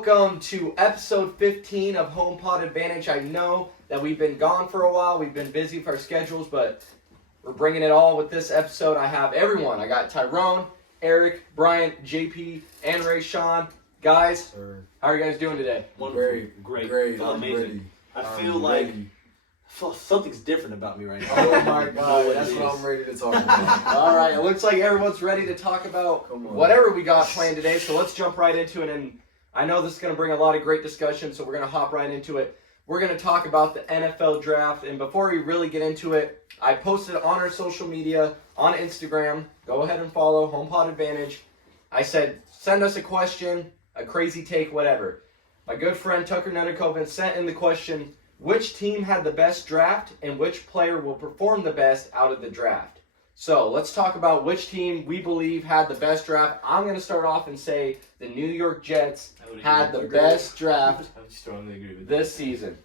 welcome to episode 15 of HomePod Advantage. I know that we've been gone for a while. We've been busy with our schedules, but we're bringing it all with this episode. I have everyone. I got Tyrone, Eric, Brian, JP, and Ray Sean. Guys, how are you guys doing today? Wonderful. Great. Amazing. I feel like something's different about me right now. Oh my God, that's what I'm ready to talk about. All right, it looks like everyone's ready to talk about whatever we got planned today, so let's jump right into it. And I know this is going to bring a lot of great discussion, so we're going to hop right into it. We're going to talk about the NFL draft, and before we really get into it, I posted on our social media, on Instagram, go ahead and follow HomePod Advantage. I said, send us a question, a crazy take, whatever. My good friend Tucker Nunakoven sent in the question, which team had the best draft and which player will perform the best out of the draft? So let's talk about which team we believe had the best draft. I'm going to start off and say the New York Jets had the best draft this season.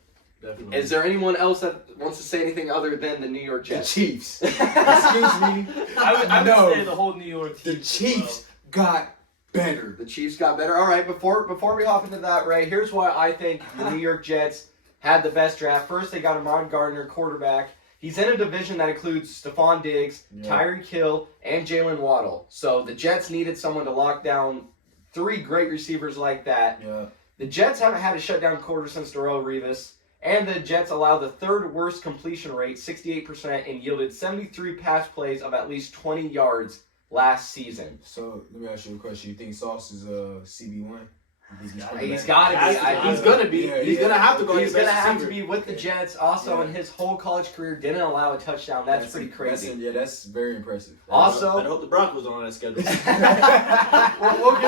Definitely. Is there anyone else that wants to say anything other than the New York Jets? The Chiefs. Excuse me. I would say the whole New York team. The Chiefs got better. The Chiefs got better. All right, before we hop into that, Ray, here's why I think the New York Jets had the best draft. First, they got Ahmad Gardner, quarterback. He's in a division that includes Stephon Diggs, Tyreek Hill, and Jalen Waddle. So the Jets needed someone to lock down three great receivers like that. Yeah. The Jets haven't had a shutdown quarter since Darrelle Revis. And the Jets allowed the third worst completion rate, 68%, and yielded 73 pass plays of at least 20 yards last season. So let me ask you a question. You think Sauce is a CB1? He's got to be. He's going to be. He's going to have to go. He's going to have to be with the Jets. Also, in his whole college career, didn't allow a touchdown. That's pretty crazy. That's very impressive. Also, I hope the Broncos are on that schedule. we'll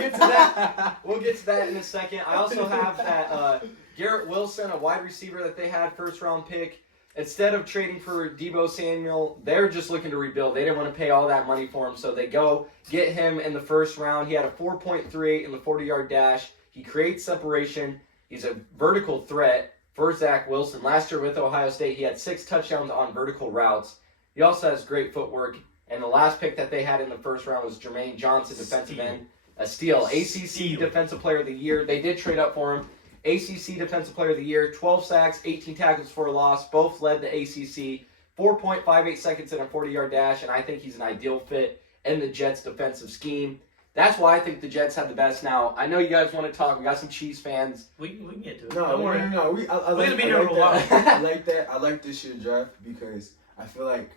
get to that. We'll get to that in a second. I also have that Garrett Wilson, a wide receiver that they had first-round pick. Instead of trading for Deebo Samuel, they're just looking to rebuild. They didn't want to pay all that money for him, so they go get him in the first round. He had a 4.38 in the 40-yard dash. He creates separation. He's a vertical threat for Zach Wilson. Last year with Ohio State, he had 6 touchdowns on vertical routes. He also has great footwork. And the last pick that they had in the first round was Jermaine Johnson, defensive end. A steal. ACC Defensive Player of the Year. They did trade up for him. ACC Defensive Player of the Year, 12 sacks, 18 tackles for a loss. Both led the ACC. 4.58 seconds in a 40-yard dash, and I think he's an ideal fit in the Jets' defensive scheme. That's why I think the Jets have the best. Now, I know you guys want to talk. We got some Chiefs fans. We can get to it. No. We're going to be here for a while. I like that. I like this year's draft because I feel like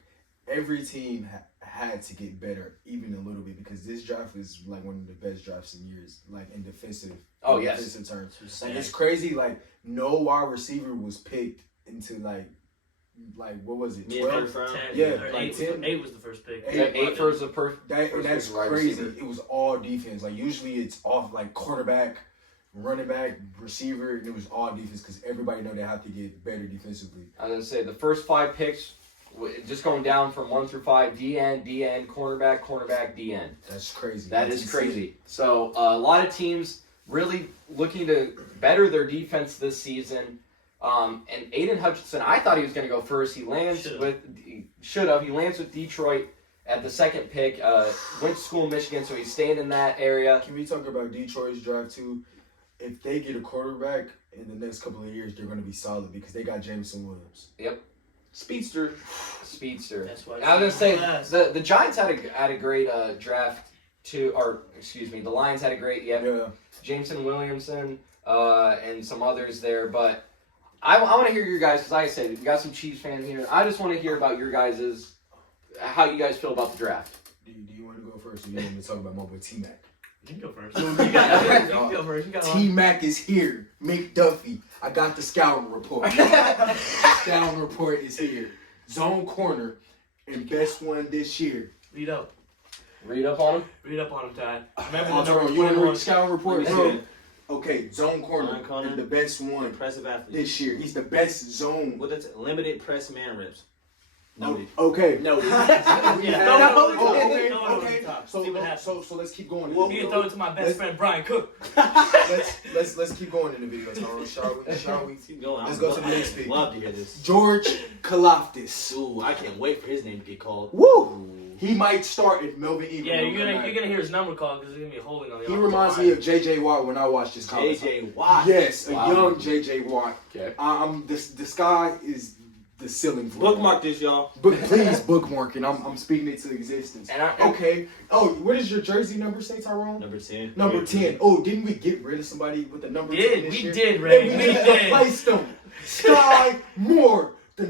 every team had to get better even a little bit because this draft is like one of the best drafts in years, like in defensive. Defensive terms. Like it's crazy. Like no wide receiver was picked into like what was it? 12? 10. Yeah, like 10. 8 was the first pick. 8 first the first. That's crazy. It was all defense. Like usually it's off like quarterback, running back, receiver, and it was all defense because everybody know they have to get better defensively. I was gonna say the first 5 picks. Just going down from 1 through 5, DN, cornerback, DN. That's crazy. That is crazy. So a lot of teams really looking to better their defense this season. And Aiden Hutchinson, I thought he was going to go first. He lands He lands with Detroit at the second pick. Went to school in Michigan, so he's staying in that area. Can we talk about Detroit's draft too? If they get a quarterback in the next couple of years, they're going to be solid because they got Jameson Williams. Yep. Speedster. That's why I was gonna say the Giants had a great draft too, or excuse me, the Lions had a great Jameson Williamson and some others there. But I want to hear your guys because like I said, we got some Chiefs fans here. I just want to hear about your guys' how you guys feel about the draft. Do you want to go first, or you want me to talk about more T-Mac? You can go first. You go first. T-Mac is here. McDuffie. I got the scouting report. Scouting report is here. Zone corner and best one this year. Read up on him. Ty. Remember you want to read the scouting report, bro? Okay, zone corner and the best one impressive athlete this year. He's the best zone. With its limited press man reps. Noted. Okay. No. Okay. So let's keep going. You can throw it to my best friend Brian Cook. Let's keep going in the video, Tyrone. Shall we? Keep going. Let's go to the next pick. Love to hear this. George Kalafdis. Ooh, I can't wait for his name to get called. Woo! He might start if Melvin Ingram. Yeah, don't you're come back. gonna hear his number called because he's gonna be holding on the. He offensive reminds line. me of J.J. Watt when I watched his college. J.J. Watt. Yes, a Wow. young J.J. Watt. Okay. The sky is the ceiling for him. Bookmark this, y'all. Please bookmark it. I'm speaking it to existence. And Okay. Oh, what does your jersey number say, Tyrone? Number 10. Number 10. Oh, didn't we get rid of somebody with the number 10 this We year? did, Ray. And We we just did. replaced them. Sky Moore. Let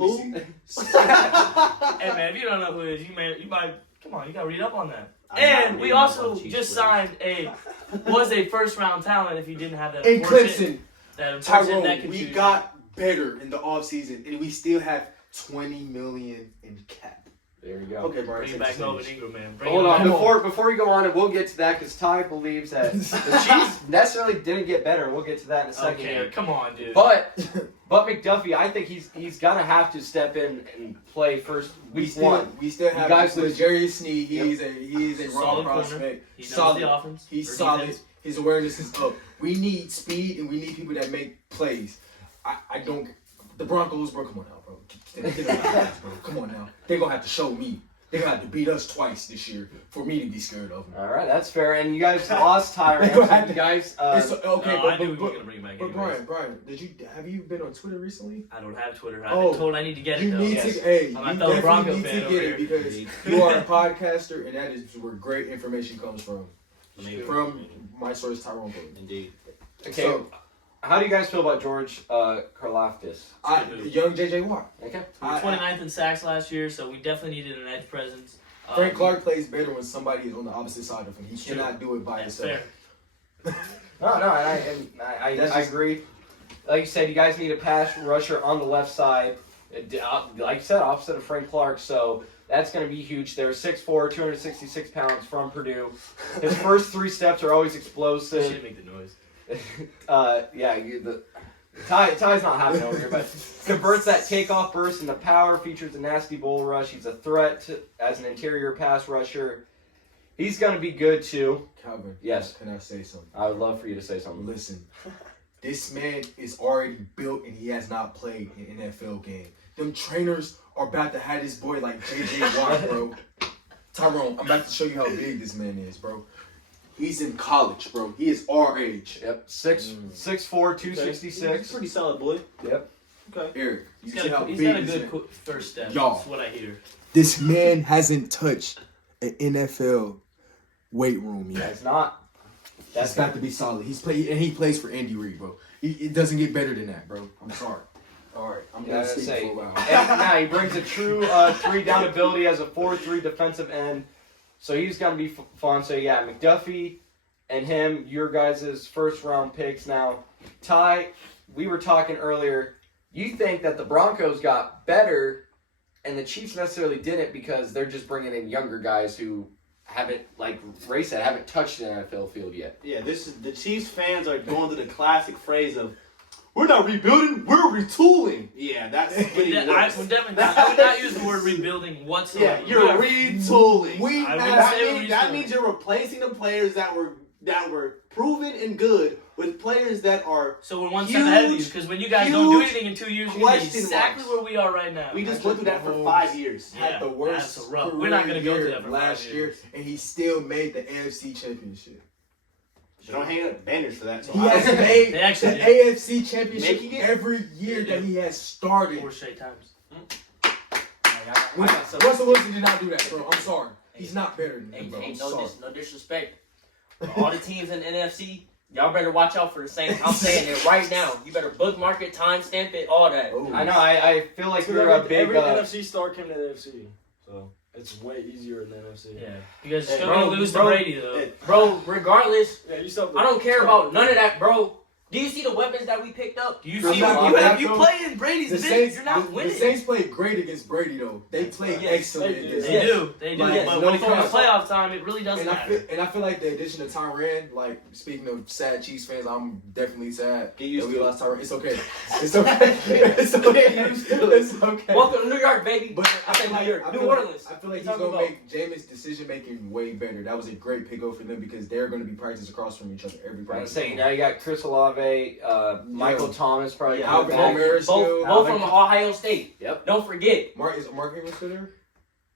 me see. Hey man, if you don't know who it is, you might come on. You gotta read up on that. And we also just signed a first round talent. If you didn't have that, And Clemson. that Tyrone, neck we confusion. got better in the offseason, and we still have $20 million in cap. There you go. Okay, Brian. Bring take back the Melvin stage. Ingram, man. Bring Hold him on, back. before we go on, and we'll get to that because Ty believes that the Chiefs necessarily didn't get better. We'll get to that in a second. Okay, here. come on, dude. But McDuffie, I think he's gonna have to step in and play first week one. We still have guys lose. Jerry Sneed. Yep. He's a Solid raw corner. prospect. He knows Solid. the offense. He's or solid. defense. His awareness is up. We need speed and we need people that make plays. I don't. The Broncos, bro. Come on now, bro. Come on now. They're gonna have to show me. They're gonna have to beat us twice this year for me to be scared of them. All right, that's fair. And you guys lost Tyrant. They gonna So have you to- guys, Okay, No, I knew we were but gonna bring him back. but anyways. Brian, have you been on Twitter recently? I don't have Twitter. I've Oh, been told I need to get it You though. need Yes. to, hey, you I'm a fellow Bronco definitely need fan to over get it here. because you are a podcaster, and that is where great information comes from. From my source, Tyrone Boyd. Indeed. okay. So, How do you guys feel about George Karlaftis? young J.J. Watt. Okay. We were 29th in sacks last year, so we definitely needed an edge presence. Frank Clark plays better when somebody is on the opposite side of him. He True. cannot do it by That's himself. fair. No, I That's just- agree. Like you said, you guys need a pass rusher on the left side. Like you said, opposite of Frank Clark, so that's going to be huge. They're 6'4", 266 pounds from Purdue. His first 3 steps are always You explosive. should make the noise. Ty's not having it over here, but converts that takeoff burst into power, features a nasty bull rush. He's a threat as an interior pass rusher. He's going to be good too. Calvin, Yes. can I say something? I would love for you to say something. Listen, this man is already built and he has not played an NFL game. Them trainers are about to have this boy like J.J. Watt, bro. Tyrone, I'm about to show you how big this man is, bro. He's in college, bro. He is our age. Yep, 6'4", 266. Pretty solid, boy. Yep. Okay. Eric, you He's see got how a, he's big got a this good man first step. Y'all. That's what I hear. This man hasn't touched an NFL weight room yet. That's not. That's got to be solid. He plays for Andy Reid, bro. It doesn't get better than that, bro. I'm sorry. All right, I'm Yeah, gonna speak say, for a while. and now he brings a true 3-down ability as a 4-3 defensive end. So he's going to be fun. So yeah, McDuffie and him, your guys' first round picks. Now, Ty, we were talking earlier. You think that the Broncos got better and the Chiefs necessarily didn't because they're just bringing in younger guys who haven't, like Ray said, haven't touched an NFL field yet. Yeah, this is the Chiefs fans are going to the classic phrase of, "We're not rebuilding, we're retooling." Yeah, that's pretty I worse. would definitely I would not use the word rebuilding whatsoever. Yeah, you're retooling. I would say That means you're replacing the players that were proven and good with players that are. So we're one step ahead of you Huge, because when you guys don't do huge anything in 2 years, you're gonna be question exactly marks. where we are right now. We just went through that for 5 years. Yeah, Had the worst that's rough. career We're not gonna go through year that for last 5 year, years. and he still made the AFC Championship. You don't hang up banners for that. So He I- has made They actually the did. AFC Championship Making it? every year They that do. he has started. 4 straight times. Russell Wilson did not do that, bro. I'm sorry. He's not better than him, bro. I'm Hey, sorry. no disrespect. All the teams in the NFC, y'all better watch out for the Saints. I'm saying it right now. You better bookmark it, timestamp it, all that. Oh. I know. I feel like you're a big. Every NFC star came to the NFC, so it's way easier in the NFC. Yeah, you guys are Hey, still bro, gonna lose to bro, Brady though. Hey, Bro, regardless, Yeah, you still. I don't care about none of that, bro. Do you see the weapons that we picked up? Do you You're see not what gonna you back play in Brady's The division? Saints, You're not the winning. Saints played great against Brady, though. They played Yes, excellent they did. against They him. do, Like, but no when it comes to cap. playoff time, it really doesn't And matter. I feel like the addition of Tyrann, like speaking of sad Chiefs fans, I'm definitely sad Get used that we to it. lost Tyrann. It's okay. It's okay. It's okay. It's okay. Welcome to New York, baby. But I say New York, New feel Orleans. I feel like he's What you gonna talking make Jameis' decision making way better. That was a great pickup for them because they're gonna be practiced across from each other every I'm practice. saying now you got Chris Olave, Michael Thomas probably. Alvin coming back. Kamara still. Both from Ohio State. Yep. Don't forget. Is Mark Ingram still there?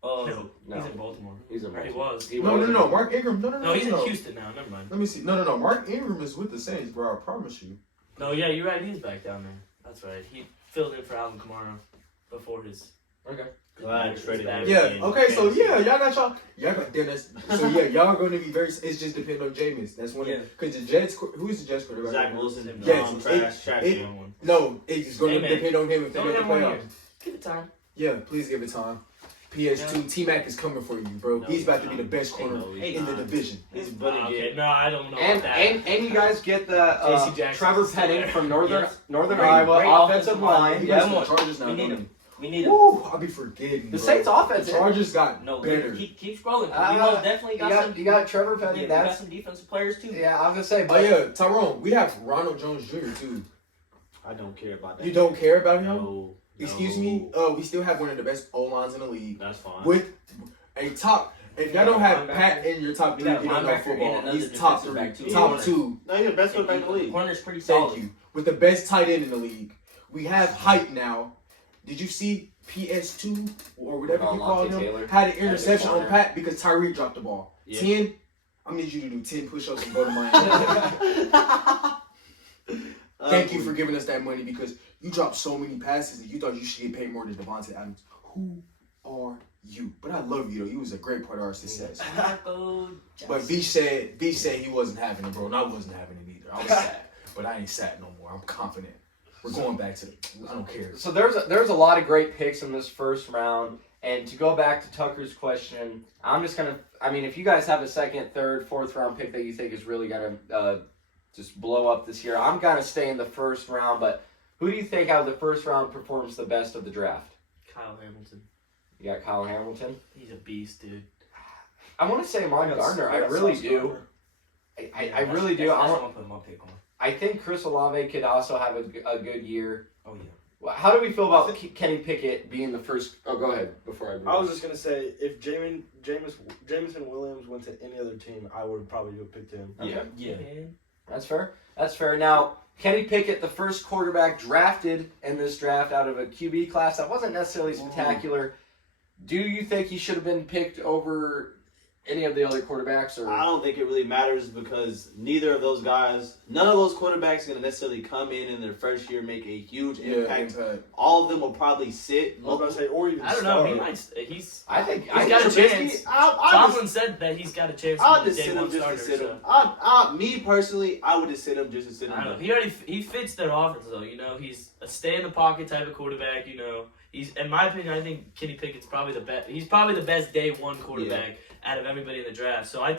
No, No. he's in Baltimore. He's in Or he Baltimore. was. He No, was. Mark Ingram. No, he's in Houston now. Never mind. Let me see. No. Mark Ingram is with the Saints, bro. I promise you. No, yeah, you're right. He's back down there. That's right. He filled in for Alvin Kamara before his. Okay. Glad traded him. Yeah. Okay. So yeah, y'all got Dennis. So yeah, y'all are going to be very. It's just depending on Jameis. That's one. Yeah. Because the Jets. Who's the Jets quarterback? Zach Wilson, Yes, trash. No, it's going to Hey, man. depend on him if they Don't make the have 1 playoffs. year. Give it time. Yeah, please give it time. PS2, T-Mac is coming for you, bro. No, he's about to he's be the best corner No, he's in the not. division. He's gonna Okay, get. no, I don't know And, about that. and you guys get the JC Jackson Trevor is still Petting there. from Northern Yes. Iowa Great offensive line. He Yeah, went to the come on. Chargers now. We need don't him. We he? need him. Woo, I'll be forgetting. The bro. Saints offense. The Chargers got No, better. keep scrolling. Uh, We most definitely got some. You got Trevor Yeah, Petting. we got That's some defensive players too. yeah. I was gonna say, Oh but yeah, Tyrone. We have Ronald Jones Jr. too. I don't care about that. You don't care about him? No. Excuse me. We still have one of the best O lines in the league That's fine. with a top. If y'all don't have Pat in your top We three, got you don't know linebacker and football. another He's top defensive three, back, too. top Yeah. two. No, you're the best quarterback in the league. Corner's pretty Thank solid. you. With the best tight end in the league. We have height now. Did you see PS2 or whatever you call Lante him? Taylor. Had an interception on corner. Pat because Tyreek dropped the ball. Yeah. 10. I need you to do 10 push-ups and go to Miami. Thank you for giving us that money because you dropped so many passes that you thought you should get paid more than Devontae Adams. Who are you? But I love you though. You was a great part of our success. Marco But V said he wasn't having it, bro, and I wasn't having it either. I was sad, but I ain't sad no more. I'm confident. We're going back to. I don't care. So there's a lot of great picks in this first round. And to go back to Tucker's question, I'm just gonna. I mean, if you guys have a second, third, fourth round pick that you think is really gonna just blow up this year, I'm gonna stay in the first round. But who do you think out of the first round performs the best of the draft? Kyle Hamilton. You got Kyle Hamilton. He's a beast, dude. I want to say Amon Gardner. I really do. I really do. That's what I'm putting my pick on. I think Chris Olave could also have a good year. Oh yeah. Well, how do we feel about Kenny Pickett being the first? Oh, go ahead before I. I was just gonna say if Jameson Williams went to any other team, I would probably have picked him. Okay. Yeah. Man. That's fair. That's fair. Now, Kenny Pickett, the first quarterback drafted in this draft out of a QB class that wasn't necessarily spectacular. Do you think he should have been picked over any of the other quarterbacks? Or I don't think it really matters because neither of those guys, none of those quarterbacks are going to necessarily come in their first year, make a huge impact. All of them will probably sit. I was about to say, or even I don't know. start. He's I think got a Trubisky- chance. I Tomlin said that he's got a chance to I'll be the just day sit him one just to starter. sit him. So. Me personally, I would just sit him just to sit I don't know. him. He fits their offense though. You know, he's a stay in the pocket type of quarterback. You know, he's in my opinion. I think Kenny Pickett's probably the best. He's probably the best day one quarterback out of everybody in the draft. So I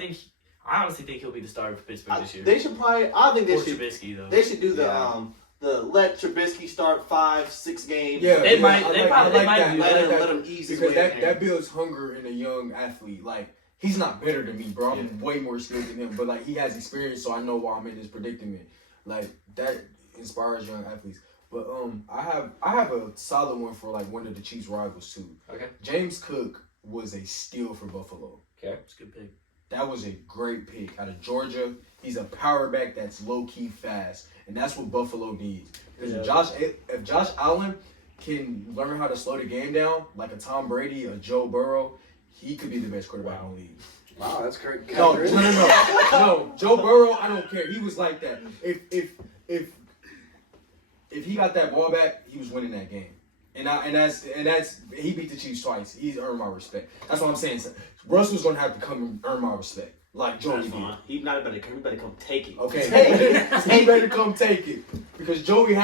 honestly think he'll be the starter for Pittsburgh this year. They should probably. I think Or they should. Trubisky though. They should do Yeah. the let Trubisky start 5-6 games. Yeah, They yeah, might- I they like- probably- I like might that. do I that. like that. Let him ease his Because way in. that builds hunger in a young athlete. Like, he's not better than me, bro. I'm way more skilled than him. But, like, he has experience, so I know why I'm in this predicament. Like, that inspires young athletes. But I have a solid one for, like, one of the Chiefs' rivals, too. Okay. James Cook was a steal for Buffalo. It's a good pick. That was a great pick. Out of Georgia, he's a power back that's low-key fast. And that's what Buffalo needs. Because if Josh Allen can learn how to slow the game down, like a Tom Brady, a Joe Burrow, he could be the best quarterback in the league. Wow, that's great. No. Joe Burrow, I don't care. He was like that. If he got that ball back, he was winning that game. And that's he beat the Chiefs twice. He's earned my respect. That's what I'm saying. Russell's gonna have to come and earn my respect, like Joey did. He not better come. He better come take it. Okay, he better come take it because Joey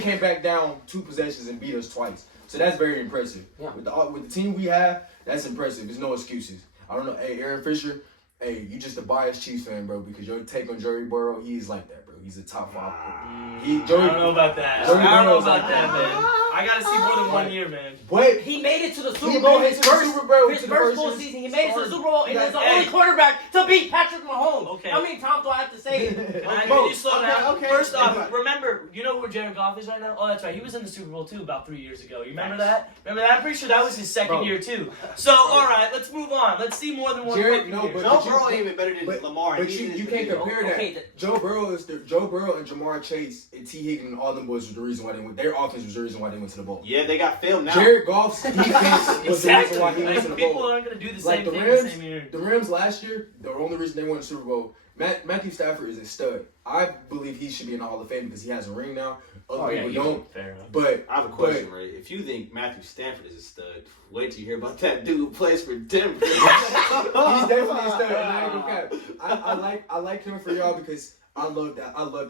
came back down 2 possessions and beat us twice. So that's very impressive. Yeah. With the team we have, that's impressive. There's no excuses. I don't know. Hey, Aaron Fisher. Hey, you just a biased Chiefs fan, bro. Because your take on Joey Burrow, he's like that, bro. He's a top 5. I don't know about that. Joey I don't know Burrow's about like that, that. man. I gotta see more than 1 year, man. But He made it to the He Super Bowl. made it His to the first Super Bowl, his to the first first full year. season. He made it to the Super Bowl, and he's the Hey. only quarterback to beat Patrick Mahomes. Okay. How many times do I have to say it? Can I Bro, need you to slow down? okay. First off, remember, you know where Jared Goff is right now? Oh, that's right. He was in the Super Bowl too about 3 years ago. You remember that? Remember that? I'm pretty sure that was his second Bro. year too. So, all right, let's move on. Let's see more than one. Jared, fucking no, year. but- Joe Burrow ain't even better than but- Lamar. But He's you just can't the- compare that. Okay, Joe Burrow and Jamar Chase and T. Higgins and all them boys was the reason why they went. Their offense was the reason why they went went to the ball. Yeah, they got film now. Jared Goff's defense was the reason why he went to the People ball. aren't gonna do the Like same the thing Rams, the same year. the Rams last year, the only reason they won the Super Bowl, Matthew Stafford is a stud. I believe he should be in the Hall of Fame because he has a ring now. Other people don't. Fair enough. But I have a question, Ray. If you think Matthew Stafford is a stud, wait till you hear about that dude who plays for Denver. he's definitely a stud. And I ain't gonna cap. I like him for y'all because I love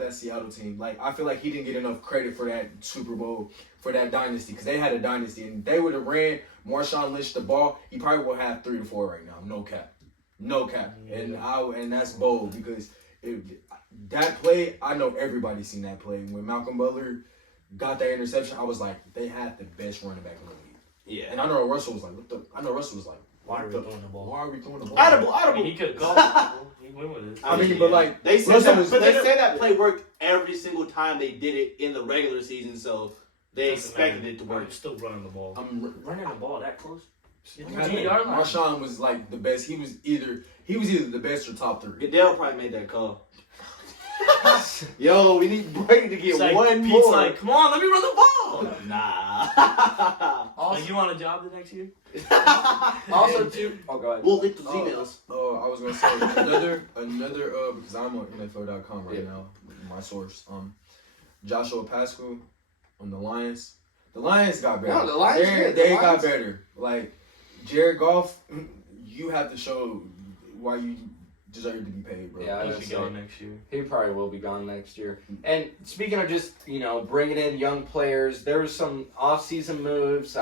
that Seattle team. Like I feel like he didn't get enough credit for that Super Bowl, for that dynasty, because they had a dynasty and they would have ran Marshawn Lynch the ball. He probably will have 3 to 4 right now. No cap. And that's bold because that play, I know everybody's seen that play. When Malcolm Butler got that interception, I was like, they had the best running back in the league. Yeah. And I know Russell was like, Why are we throwing the ball? Why are we throwing the ball? I mean, he could have gone. He went with it. I mean, but like they said Russell that, was- but they say that play worked every single time they did it in the regular season, so they expected it to work. I'm still running the ball. I'm Running the ball that close. Marshawn was like the best. He was either the best or top 3. Goodell probably made that call. Yo, we need Brady to get It's like, one Pete's more. like, come on, let me run the ball. Nah. Like, you want a job the next year? Also, too. Oh, go ahead. We'll get those Oh. emails. Oh, I was gonna say another because I'm on NFL.com right now, my source. Joshua Pascal on the Lions. The Lions got better. No, the Lions did. They The got Lions- better. Like Jared Goff, you have to show why you deserve to be paid, bro. Yeah, I He'll was be gonna gone say, next year. he probably will be gone next year. And speaking of just, bringing in young players, there was some off-season moves,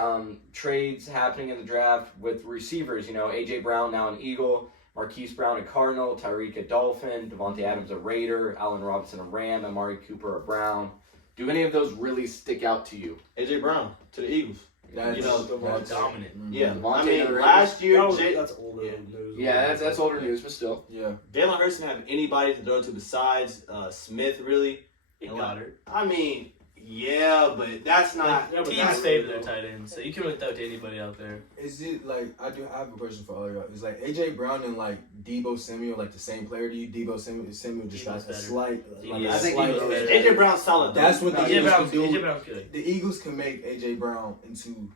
trades happening in the draft with receivers. A.J. Brown now an Eagle, Marquise Brown a Cardinal, Tyreek a Dolphin, Devontae Adams a Raider, Allen Robinson a Ram, Amari Cooper a Brown. Do any of those really stick out to you? AJ Brown to the Eagles. That's, That's dominant. Yeah, Devontae I mean to the last year, That's older news. Yeah, that's older news, but still. Yeah. Jalen Hurts didn't have anybody to throw to besides Smith. Really, He got her. I mean, yeah, but that's not. Yeah, but Teams that's favor really their tight ends, so you can really throw to anybody out there. Is it like I have a question for all of y'all? Is like AJ Brown and like Debo Samuel like the same player to you? Debo Samuel just got Debo's a better. slight. Yeah, I think Debo's better. AJ Brown's solid. That's what the AJ Eagles can Brown's, do. AJ Brown's good. The Eagles can make AJ Brown into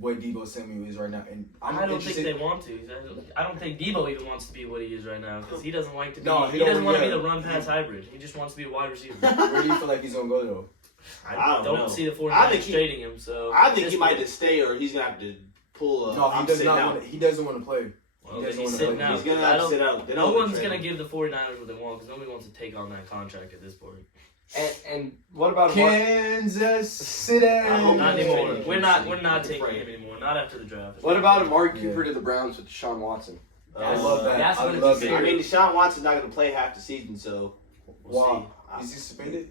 what Debo Samuel is right now, and I don't think they want to. I don't think Debo even wants to be what he is right now because he doesn't like to be. No, he doesn't want to be yeah. the run pass hybrid. He just wants to be a wide receiver. Where do you feel like he's gonna go though? I don't know. see the 49ers I think he- trading him. So I think he might just stay, or he's gonna have to pull. No, I'm he does sitting not. out. He doesn't want to play. Well, He then doesn't he's wanna sitting play. out. He's gonna I have to don't- sit out. They No don't one's trade gonna him. give the 49ers what they want because nobody wants to take on that contract at this point. And what about Kansas City. hope Not he's anymore. trading We're not. Kansas We're City. not taking Afraid. him anymore. Not after the draft. What about Amari Yeah. Cooper to the Browns with Deshaun Watson? I love that. That's I what love it's it. I mean, Deshaun Watson's not gonna play half the season, so We'll Wow. see. Is he suspended?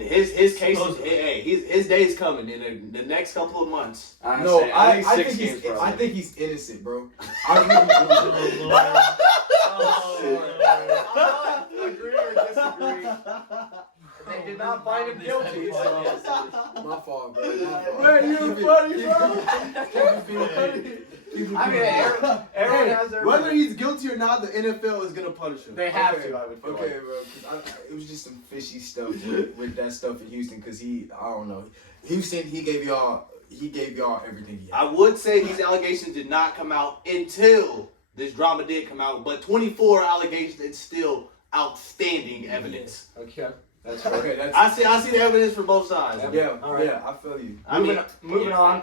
his case is Supposedly. hey, his day's coming in the next couple of months. No, say at I least think 6 he's. games, bro. I think he's innocent, bro. I really believe it. Oh, Lord. Agree or disagree? They did not find him guilty. So. My fault, bro. My fault. Man, you're funny, bro. I mean, everyone has their. Whether he's guilty or not, the NFL is gonna punish him. They have Okay, to. I would feel Okay, like. bro. 'Cause it was just some fishy stuff with that stuff in Houston. Because I don't know. Houston, he gave y'all everything he I had. would say these allegations did not come out until this drama did come out, but 24 allegations is still outstanding evidence. Okay, that's fair. Okay, that's. I see the evidence from both sides. Yeah, All right. yeah, I feel you. I mean, Moving on.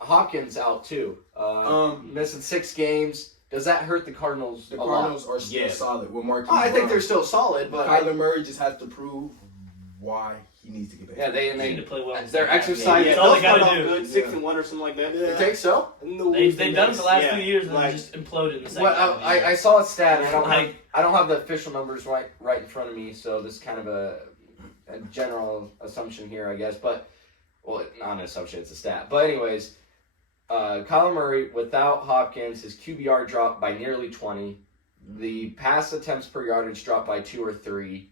Hopkins out too. Missing 6 games. Does that hurt the Cardinals The a lot? Cardinals are still Yeah. solid with Marquise Oh, I think Brown. they're still solid, but Kyler Murray just has to prove why he needs to get back. yeah, they Need to play well. they're yeah, exercising. That's all they they'll gotta start off do. good, 6-1 or something like that. You think so? They've done it the last Yeah, few years and like- then just imploded in the second Well, half of the year. I saw a stat. And Like- I don't have the official numbers right in front of me, so this is kind of a general assumption here, I guess. But well, not an assumption; it's a stat. But anyways, Kyler Murray without Hopkins, his QBR dropped by nearly 20. The pass attempts per yardage dropped by 2 or 3,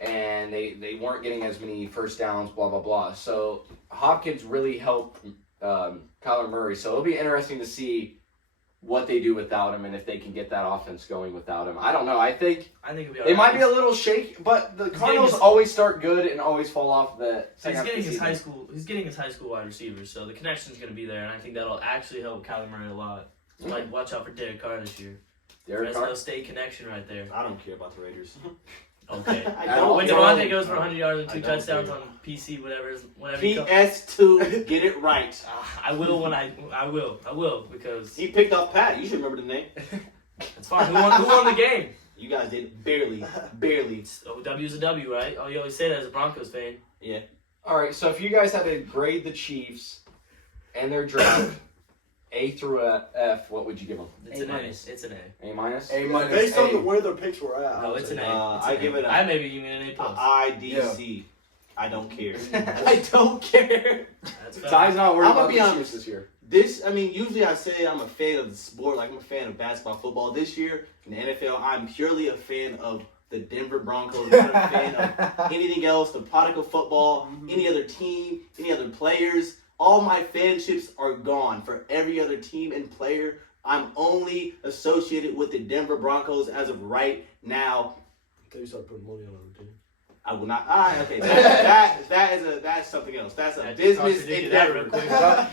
and they weren't getting as many first downs. Blah blah blah. So Hopkins really helped Kyler Murray. So it'll be interesting to see what they do without him and if they can get that offense going without him. I don't know. I think it'll be they might be a little shaky, but the Cardinals always start good and always fall off the second half of the season. He's getting his high school wide receivers, so the connection's going to be there, and I think that'll actually help Kyler Murray a lot. Like, watch out for Derek Carr this year. Fresno State connection right there. I don't care about the Raiders. Okay. don't When care. Devontae goes for 100 yards and 2 touchdowns on PC, whatever. PS2, get it right. I will I will because He picked off Pat. You should remember the name. it's fine. Who won the game? You guys did barely. W's a W, right? Oh, you always say that as a Broncos fan. Yeah. All right, so if you guys had to grade the Chiefs and their draft, A through F, what would you give them? It's an A. It's an A. A minus? A minus. Based on where their picks were at. No, it's an A. I give it a. I maybe give it an A plus. IDC. I don't care. I don't care. That's fine. Ty's not worried I'm gonna about be the honest. Chiefs this year. Usually I say I'm a fan of the sport, like I'm a fan of basketball, football. This year in the NFL, I'm purely a fan of the Denver Broncos. I'm not a fan of anything else, the product of football, any other team, any other players. All my fanships are gone for every other team and player. I'm only associated with the Denver Broncos as of right now. Until you start putting money on other team. I will not. Okay, that's something else. That's a business endeavor.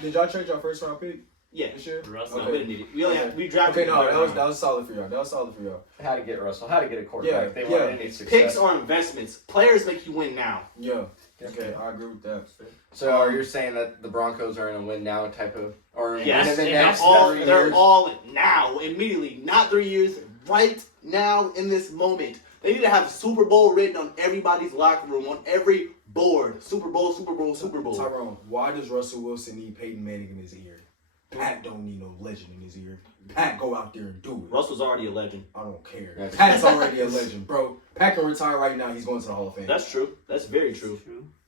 Did y'all trade your first round pick Yeah. this year? Russell. We didn't need it. We drafted. Okay, no, that was solid for y'all. How to get Russell, how to get a quarterback. Yeah, They wanted any success. Picks are investments. Players make you win now. Yeah. Okay, I agree with that. So are you saying that the Broncos are in a win now type of, or Yes, in the and next they're 3 years? all now, immediately, not 3 years, right now in this moment. They need to have Super Bowl written on everybody's locker room, on every board. Super Bowl, Super Bowl, Super Bowl. Tyrone, why does Russell Wilson need Peyton Manning in his ear? Pat don't need no legend in his ear. Pat go out there and do it. Russell's already a legend. I don't care. That's Pat's already a legend, bro. Pat can retire right now. He's going to the Hall of Fame. That's true. That's very true.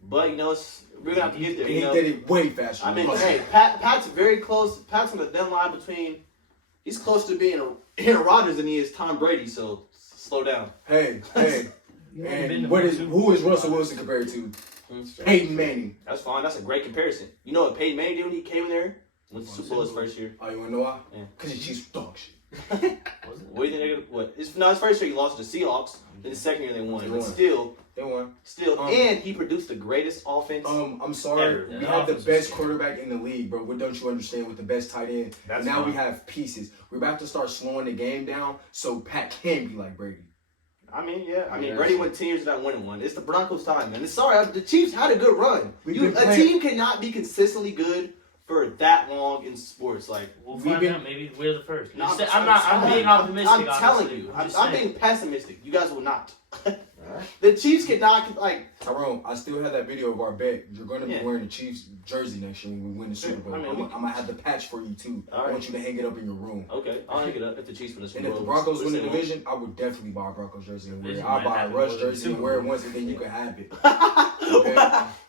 But, we're going to have to get there. And he did it way faster. I than mean, Russell. hey, Pat's very close. Pat's on the thin line between. He's close to being Aaron Rodgers than he is Tom Brady. So slow down. Hey. And who is Russell Wilson compared to? Hmm. Peyton Manning. That's fine. That's a great comparison. You know what Peyton Manning did when he came in there? Went to Super Bowl his first year. Oh, you want to know why? Yeah. Because he Chiefs dog shit. Was it? What do you think they're gonna? What? His first year he lost to the Seahawks. Then the second year they won. They But won. still, They won. and he produced the greatest offense. I'm sorry. Ever. We Yeah, have the offense best was- quarterback in the league, bro. What don't you understand with the best tight end? That's now we fine. have pieces. We're about to start slowing the game down so Pat can be like Brady. I mean, yeah. Yeah, Brady went 10 years without winning one. It's the Broncos' time, man. It's sorry. The Chiefs had a good run. We've A been playing- team cannot be consistently good for that long in sports. Like, We'll We've find been- out. Maybe we're the first. No, I'm being optimistic. I'm telling obviously. you. just I'm saying. being pessimistic. You guys will not. Alright. The Chiefs cannot, Tyrone, I still have that video of our bet. You're going to be Yeah. wearing the Chiefs jersey next year when we win the Super Bowl. I mean, I'm going to have the patch for you too. All I right. want you to hang it up in your room. Okay, I'll hang it up if the Chiefs win the And Super if Bowl. the Broncos win the Listen, division, I would definitely buy a Broncos jersey and wear it. Division I'll might buy a happen Rush more than jersey and Super wear it Bowl. once and then you can have it.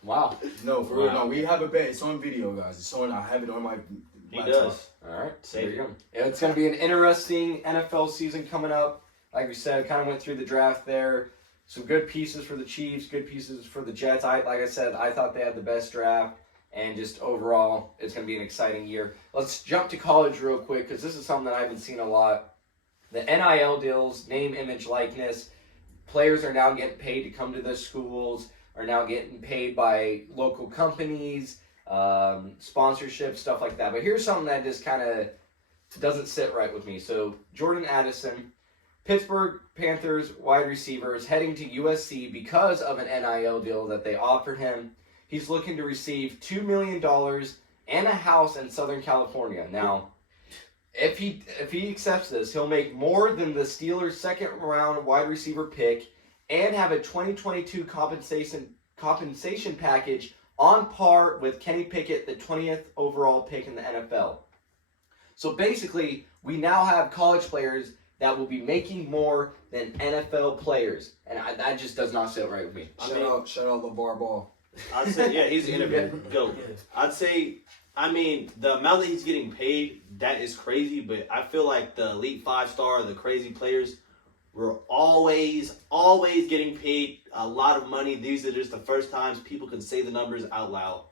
Wow. No, for real. Wow. No, we have a bet. It's on video, guys. It's on. I have it on my He laptop. does. All right. Save There you go. Yeah, it's going to be an interesting NFL season coming up. Like we said, kind of went through the draft there. Some good pieces for the Chiefs, good pieces for the Jets. Like I said, I thought they had the best draft. And just overall, it's going to be an exciting year. Let's jump to college real quick because this is something that I haven't seen a lot. The NIL deals, name, image, likeness. Players are now getting paid to come to the schools, are now getting paid by local companies, sponsorship, stuff like that. But here's something that just kind of doesn't sit right with me. So Jordan Addison, Pittsburgh Panthers wide receiver, is heading to USC because of an NIL deal that they offered him. He's looking to receive $2 million and a house in Southern California. Now, if he accepts this, he'll make more than the Steelers' second-round wide receiver pick and have a 2022 compensation package on par with Kenny Pickett, the 20th overall pick in the NFL. So basically, we now have college players that will be making more than NFL players, and that just does not sit right with me. Shout out LeVar Ball. I'd say, yeah, he's an innovator. Go. I'd say, the amount that he's getting paid, that is crazy, but I feel like the elite 5-star, the crazy players, were always getting paid a lot of money. These are just the first times people can say the numbers out loud.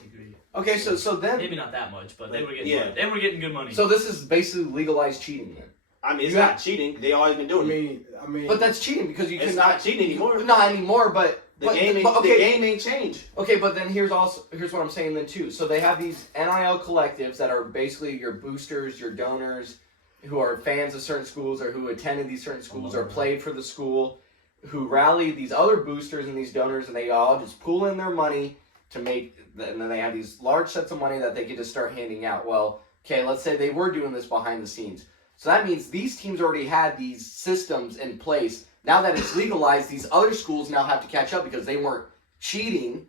I agree. Okay, so then Maybe not that much, but they were getting Yeah. money. They were getting good money. so this is basically legalized cheating then. I mean, it's You not cheating. They always been I doing it. mean, But that's cheating because you It's cannot not cheating anymore. Not anymore, but The but- game ain't but the okay. game ain't changed. Okay, but then here's what I'm saying then too. So they have these NIL collectives that are basically your boosters, your donors, who are fans of certain schools or who attended these certain schools or played for the school, who rally these other boosters and these donors, and they all just pool in their money to make, and then they have these large sets of money that they get to start handing out. Well, okay, let's say they were doing this behind the scenes. So that means these teams already had these systems in place. Now that it's legalized, these other schools now have to catch up because they weren't cheating,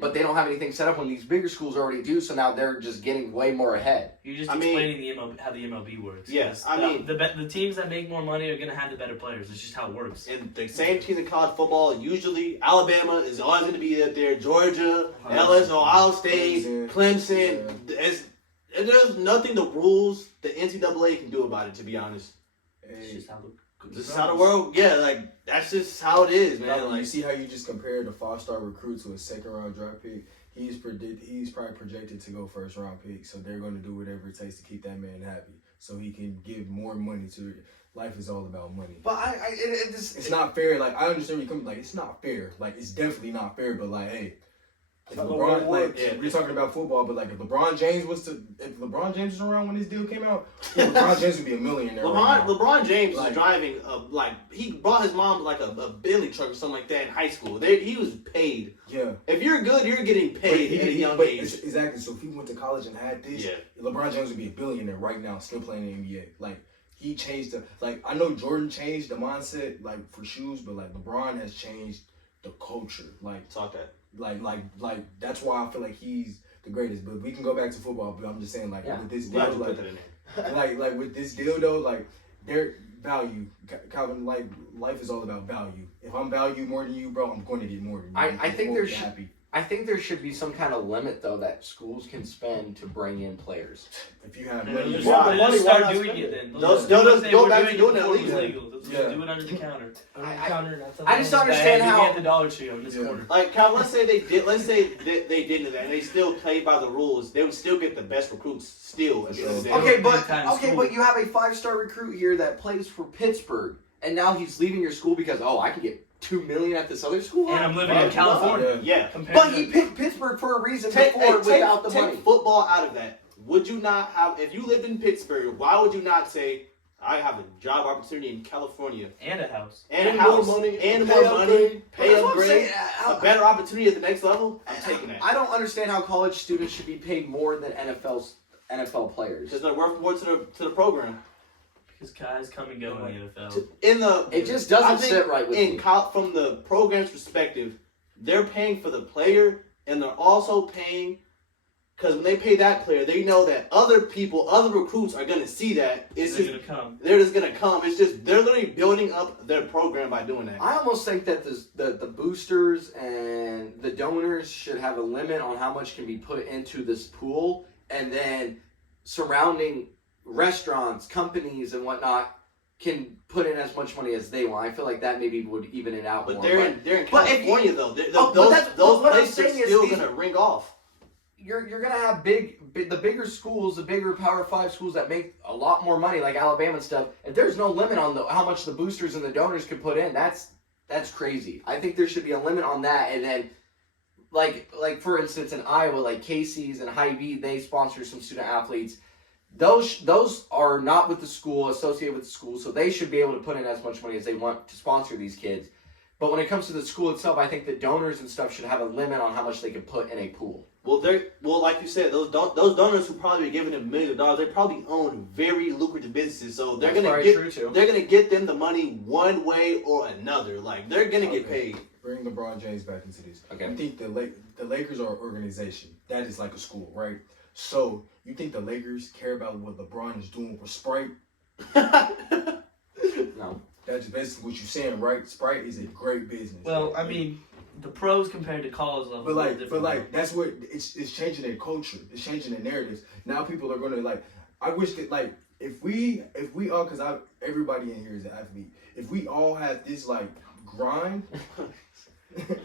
but they don't have anything set up when these bigger schools already do. So now they're just getting way more ahead. You're just I mean- explaining the MLB, how the MLB works. Yes, I The- mean- the teams that make more money are gonna have the better players. It's just how it works. And the same teams in college football, usually Alabama is always going to be up there. Georgia, LSU, Ohio State, Clemson. There's nothing the rules the NCAA can do about it. To be honest, It's just how the this is how the world. Yeah, like that's just how it is, man. you Like see how you just compared a 5-star recruit to a second-round draft pick. He's probably projected to go first-round pick, so they're going to do whatever it takes to keep that man happy, so he can give more money to it. Life is all about money. But It's not fair. Like I understand where you come. Like it's not fair. Like it's definitely not fair. But like, hey, if Not the LeBron, way it like works. we're talking about football, but like if LeBron James was around when this deal came out, LeBron James would be a millionaire. right now. LeBron James Like- is driving he brought his mom like a Bentley truck or something like that in high school. He was paid. Yeah. If you're good, you're getting paid at a young age. Exactly. So if he went to college and had this, Yeah. LeBron James would be a billionaire right now, still playing in the NBA. Like he changed I know Jordan changed the mindset like for shoes, but like LeBron has changed the culture. Like Talk that. like that's why I feel like he's the greatest. But we can go back to football. But I'm just saying like Yeah. with this Glad deal, you put that in there. like with this deal though, like their value, Calvin. Like life is all about value. If I'm valued more than you, bro, I'm going to get more than you. I think won't there be should- happy. I think there should be some kind of limit though that schools can spend to bring in players. If you have Yeah, money, just you want start, the just money, why start not doing spend it it? then. They'll Just do what they go were back doing to doing it before it was legally. legal. They'll just Yeah. do it under the counter. I just don't understand Hey, how- we have the Dollar Tree on this Yeah. corner. Like, Cal, let's say they didn't that, and they still played by the rules. They would still get the best recruits still. At the end of the day. Okay, Big time but school. you have a 5-star recruit here that plays for Pittsburgh, and now he's leaving your school because I can get $2 million at this other school. And I'm living Right. in California. Yeah. Compared But to, he picked Pittsburgh for a reason Take before without the money. football out of that. Would you not have, if you lived in Pittsburgh, why would you not say, I have a job opportunity in California and a house. and a And house more money, and pay more money, upgrade. pay That's what I'm upgrade, saying. a better opportunity at the next level? I'm taking that. I don't understand how college students should be paid more than NFL players. Because they're worth more to the program. Because guys come and go in the NFL. It just I doesn't think sit right with me. From the program's perspective, they're paying for the player, and they're also paying because when they pay that player, they know that other recruits are gonna see that. It's They're just gonna come. they're just gonna come. It's just they're literally building up their program by doing that. I almost think that the boosters and the donors should have a limit on how much can be put into this pool, and then surrounding restaurants, companies, and whatnot can put in as much money as they want. I feel like that maybe would even it out But more. they're in but if California you- though. but Those that's- but what I'm places are saying is still these- gonna ring off. You're gonna have the bigger schools, the bigger Power 5 schools that make a lot more money, like Alabama and stuff. If there's no limit on how much the boosters and the donors can put in, that's crazy. I think there should be a limit on that, and then like for instance in Iowa, like Casey's and Hy-Vee, they sponsor some student athletes. Those are not with the school, associated with the school, so they should be able to put in as much money as they want to sponsor these kids. But when it comes to the school itself, I think the donors and stuff should have a limit on how much they can put in a pool. Well, like you said, those donors who probably are giving them millions of dollars, they probably own very lucrative businesses, so they're That's gonna very get true, too. they're gonna get them the money one way or another. Like they're gonna get Okay. paid. Bring LeBron James back into this. Okay. You think the Lakers are an organization that is like a school, right? So you think the Lakers care about what LeBron is doing with Sprite? No. That's basically what you're saying, right? Sprite is a great business. Well, I mean, the pros compared to college level. But like that's what it's changing their culture. It's changing their narratives. Now people are gonna like. I wish that like if we all because everybody in here is an athlete. If we all had this like grind,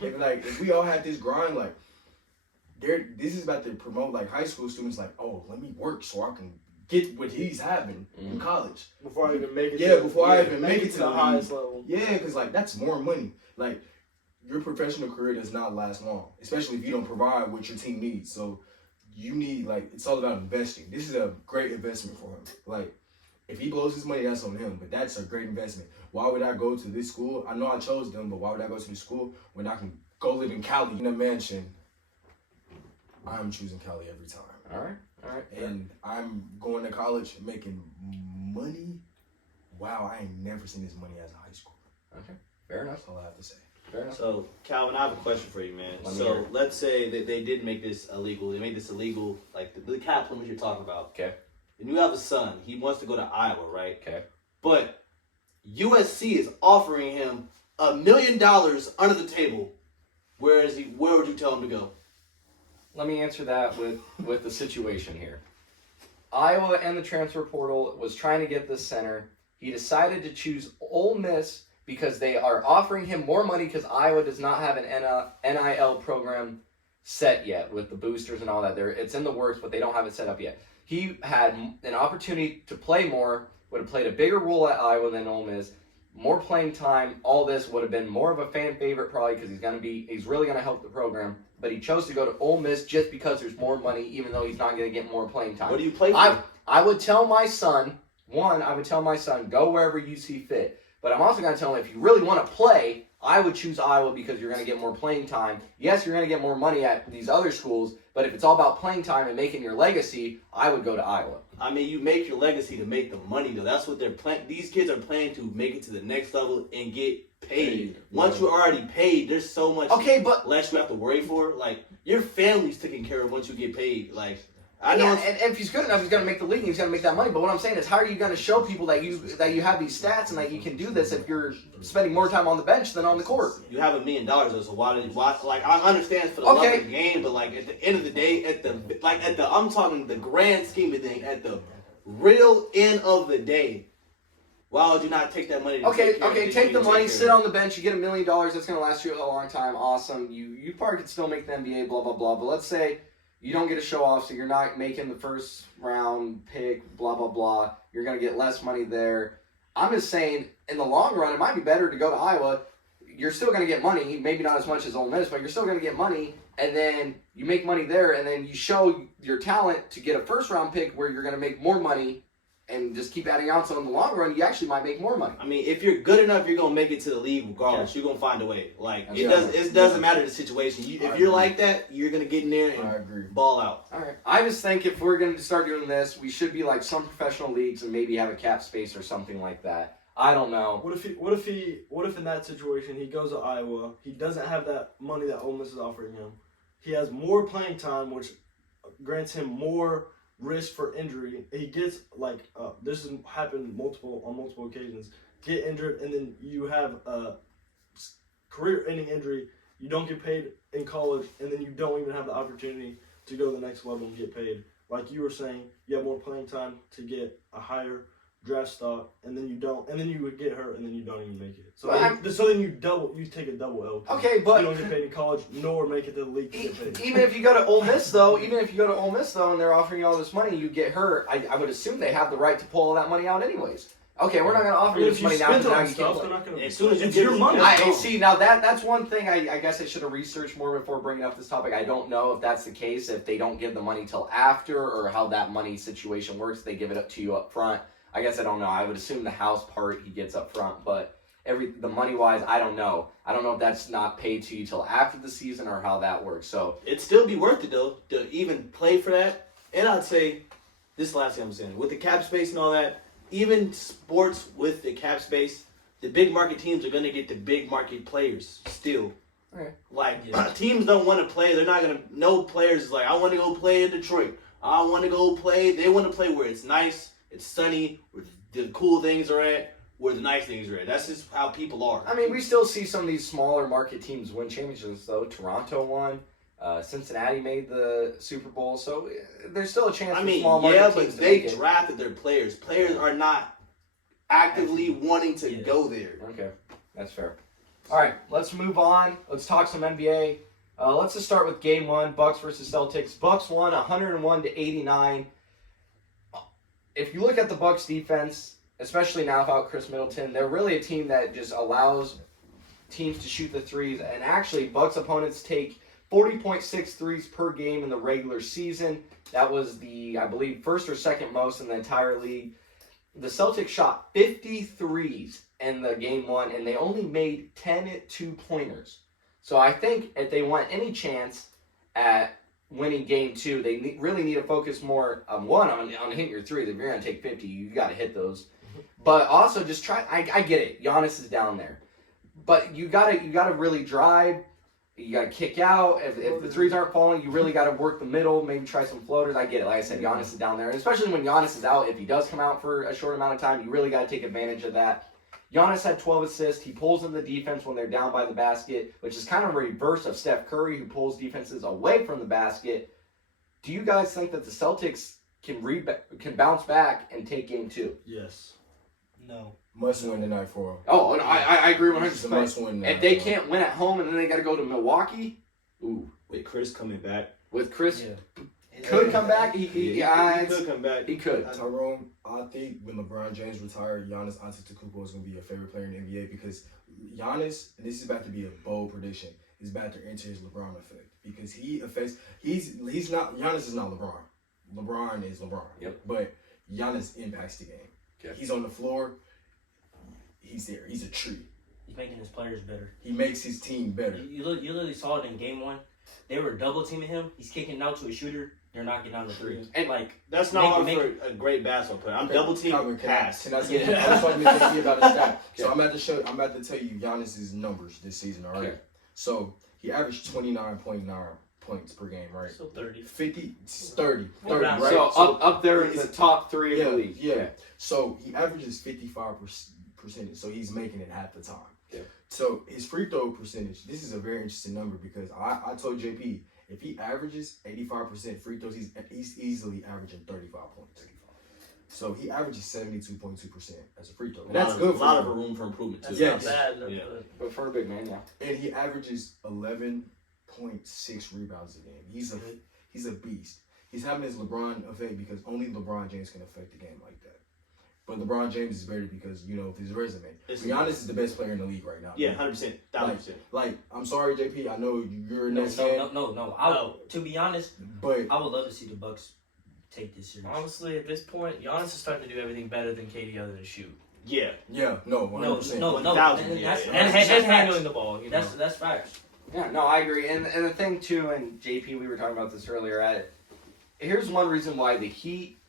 if we all had this grind, like this is about to promote like high school students. Like, oh, let me work so I can get what he's having in college. Before I even make it. Before I even make it to the the highest level. Yeah, because like that's more money. Like your professional career does not last long, especially if you don't provide what your team needs. So you need it's all about investing. This is a great investment for him. Like if he blows his money, that's on him. But that's a great investment. Why would I go to this school? I know I chose them, but why would I go to this school when I can go live in Cali in a mansion? I'm choosing Cali every time. All right. And I'm going to college making money. Wow, I ain't never seen this money as a high schooler. Okay, fair enough. That's all I have to say. Fair enough. So, Calvin, I have a question for you, man. Let me hear it. Let's say that they did make this illegal. They made this illegal, like the cap limit you're talking about. Okay. And you have a son. He wants to go to Iowa, right? Okay. But USC is offering him $1 million under the table. Where would you tell him to go? Let me answer that with the situation here. Iowa and the transfer portal was trying to get this center. He decided to choose Ole Miss because they are offering him more money because Iowa does not have an NIL program set yet with the boosters and all that. It's in the works, but they don't have it set up yet. He had an opportunity to play more, would have played a bigger role at Iowa than Ole Miss, more playing time. All this would have been more of a fan favorite probably because he's really going to help the program. But he chose to go to Ole Miss just because there's more money, even though he's not going to get more playing time. What do you play for? I would tell my son, go wherever you see fit. But I'm also going to tell him, if you really want to play, I would choose Iowa because you're going to get more playing time. Yes, you're going to get more money at these other schools, but if it's all about playing time and making your legacy, I would go to Iowa. I mean, you make your legacy to make the money, though. That's what they're playing. These kids are playing to make it to the next level and get paid. Once you're already paid, there's so much less you have to worry for. Like, your family's taken care of once you get paid. Like, I know. And if he's good enough, he's going to make the league. He's going to make that money. But what I'm saying is, how are you going to show people that you have these stats and that you can do this if you're spending more time on the bench than on the court? You have $1 million, though. So why? Like, I understand for the love of the game, but like at the end of the day, I'm talking the grand scheme of things. At the real end of the day, why would you not take that money? Take the money, sit on the bench. You get $1 million. That's going to last you a long time. Awesome. You probably could still make the NBA. Blah blah blah. But let's say you don't get a show off, so you're not making the first round pick, blah, blah, blah. You're going to get less money there. I'm just saying, in the long run, it might be better to go to Iowa. You're still going to get money, maybe not as much as Ole Miss, but you're still going to get money, and then you make money there, and then you show your talent to get a first-round pick where you're going to make more money and just keep adding on. So in the long run, you actually might make more money. I mean, if you're good enough, you're gonna make it to the league regardless. You're gonna find a way. Like it doesn't matter the situation. If you're like that, you're gonna get in there and ball out. All right. I just think if we're gonna start doing this, we should be like some professional leagues and maybe have a cap space or something like that. I don't know. What if in that situation he goes to Iowa, he doesn't have that money that Ole Miss is offering him. He has more playing time, which grants him more risk for injury. He gets this has happened on multiple occasions. Get injured and then you have a career-ending injury. You don't get paid in college, and then you don't even have the opportunity to go to the next level and get paid. Like you were saying, you have more playing time to get a higher draft stock, and then you don't, and then you would get hurt, and then you don't even make it. So then you take a double L. Okay, but you don't get paid in college nor make it to the league to get paid. Even if you go to Ole Miss though, and they're offering you all this money, you get hurt. I would assume they have the right to pull all that money out anyways. Okay, we're not going to offer you this money now because now you can't play. As soon as you It's get your money. See, now that's one thing I guess I should have researched more before bringing up this topic. I don't know if that's the case, if they don't give the money till after, or how that money situation works. They give it up to you up front. I guess I don't know. I would assume the house part he gets up front, but the money wise, I don't know. I don't know if that's not paid to you till after the season or how that works. So it'd still be worth it though to even play for that. And I'd say this is the last thing I'm saying with the cap space and all that. Even sports with the cap space, the big market teams are going to get the big market players still. Okay. Teams don't want to play. They're not going to. No players is like, I want to go play in Detroit. I want to go play. They want to play where it's nice, it's sunny, where the cool things are at, where the nice things are at. That's just how people are. I mean, we still see some of these smaller market teams win championships, though. Toronto won. Cincinnati made the Super Bowl, so there's still a chance for small market teams to make it. They drafted their players. Players are not actively wanting to go there. Okay, that's fair. All right, let's move on. Let's talk some NBA. Let's just start with game one, Bucks versus Celtics. Bucks won 101-89. If you look at the Bucks defense, especially now without Chris Middleton, they're really a team that just allows teams to shoot the threes. And actually, Bucks opponents take 40.6 threes per game in the regular season. That was the, I believe, first or second most in the entire league. The Celtics shot 50 threes in the game one, and they only made 10 two-pointers. So I think if they want any chance at winning game two, they really need to focus more on hitting your threes. If you're going to take 50, you got to hit those. But also just try. I get it. Giannis is down there, but you gotta really drive. You gotta kick out. If the threes aren't falling, you really gotta work the middle. Maybe try some floaters. I get it. Like I said, Giannis is down there, and especially when Giannis is out. If he does come out for a short amount of time, you really gotta take advantage of that. Giannis had 12 assists. He pulls in the defense when they're down by the basket, which is kind of a reverse of Steph Curry, who pulls defenses away from the basket. Do you guys think that the Celtics can bounce back and take game two? Yes. No. Must win tonight for them. Oh, and I agree 100%. It's a must win. If they can't win at home and then they got to go to Milwaukee, ooh. With Chris coming back. With Chris, Yeah. could come back. He could come back. He could. Tyrone, I think when LeBron James retired, Giannis Antetokounmpo is going to be a favorite player in the NBA because Giannis, and this is about to be a bold prediction, is about to enter his LeBron effect because he's not, Giannis is not LeBron. LeBron is LeBron. Yep. But Giannis impacts the game. Okay. He's on the floor. He's there. He's a tree. He's making his players better. He makes his team better. You literally saw it in game one. They were double teaming him. He's kicking out to a shooter. They're knocking down the three. And like That's not hard for a great basketball player. I'm double teaming pass. Can I say? I just want to talk about his stat. So I'm about to tell you Giannis's numbers this season. All right. Okay. So he averaged 29.9 points per game. Right. So 30. 30, Around. right? so up there in the top three of the league. Yeah. So he averages 55%. So he's making it half the time. Yeah. So his free throw percentage. This is a very interesting number because I told JP if he averages 85% free throws, he's easily averaging 35 points. So he averages 72.2% as a free throw. And that's good. A lot of room for improvement too. That's Yes. not bad. Yeah. But for a big man, yeah. And he averages 11.6 rebounds a game. He's a beast. He's having his LeBron effect because only LeBron James can affect the game like that. But LeBron James is better because, of his resume. Giannis is the best player in the league right now. Yeah, 100%. 1,000%. Like, I'm sorry, JP. I know you're a no, Nets fan, no. To be honest, but I would love to see the Bucks take this series. Honestly, at this point, Giannis is starting to do everything better than KD other than shoot. Yeah. yeah, no, 100%. No, 1,000, and yeah, that's, yeah. And that's handling facts. the ball. That's facts. Yeah, no, I agree. And the thing, too, and JP, we were talking about this earlier, here's one reason why the Heat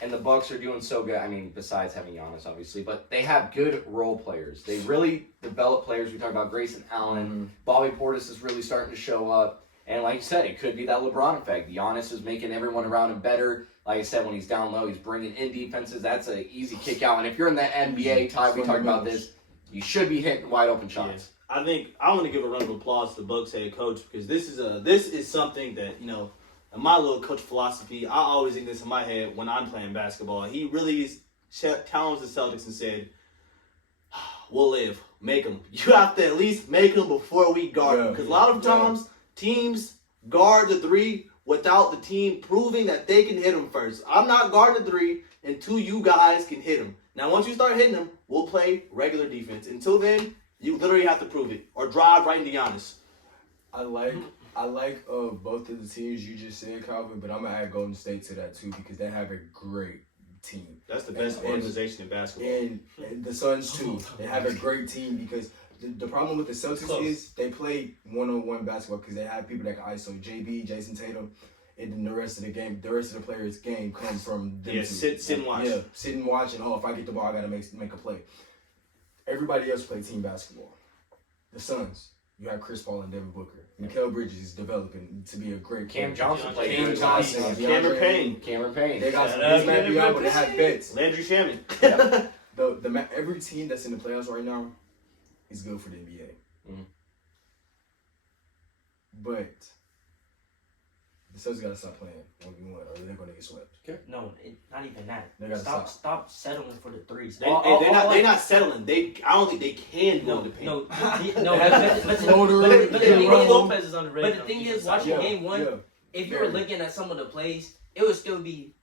and the Bucks are doing so good. I mean, besides having Giannis, obviously, but they have good role players. They really develop players. We talk about Grayson Allen. Bobby Portis is really starting to show up. And like you said, it could be that LeBron effect. Giannis is making everyone around him better. Like I said, when he's down low, he's bringing in defenses. That's an easy kick out. And if you're in the NBA, Ty, we talked about this, you should be hitting wide open shots. I think I want to give a round of applause to the Bucks head coach because this is something that, in my little coach philosophy, I always think this in my head when I'm playing basketball. He really challenged the Celtics and said, we'll live. Make them. You have to at least make them before we guard them. Because a lot of times, teams guard the three without the team proving that they can hit them first. I'm not guarding the three until you guys can hit them. Now, once you start hitting them, we'll play regular defense. Until then, you literally have to prove it or drive right into Giannis. I like both of the teams you just said, Calvin, but I'm gonna add Golden State to that too because they have a great team. That's the best organization in basketball. And the Suns too. They have a great team because the problem with the Celtics is they play one-on-one basketball because they have people that can ISO JB, Jason Tatum, and then the rest of the players' game comes from them two. Sit and watch. Yeah, sit and watch, and if I get the ball, I gotta make a play. Everybody else play team basketball. The Suns, you have Chris Paul and Devin Booker. Mikal Bridges is developing to be a great Cam player. Johnson played. Cam Johnson, Cameron Payne. Cameron Payne. They got Shout out this might be out, but they have vets. Landry Shaman. Every team that's in the playoffs right now is good for the NBA. Mhm. But The Celtics gotta stop playing 1v1, or they're gonna get swept. No, not even that. They gotta Stop settling for the threes. They're not settling. I don't think they can go No, in the paint. no, But the thing Brook is- Lopez is underrated. But the thing is, watching game one, if you were looking at some of the plays, it would still be,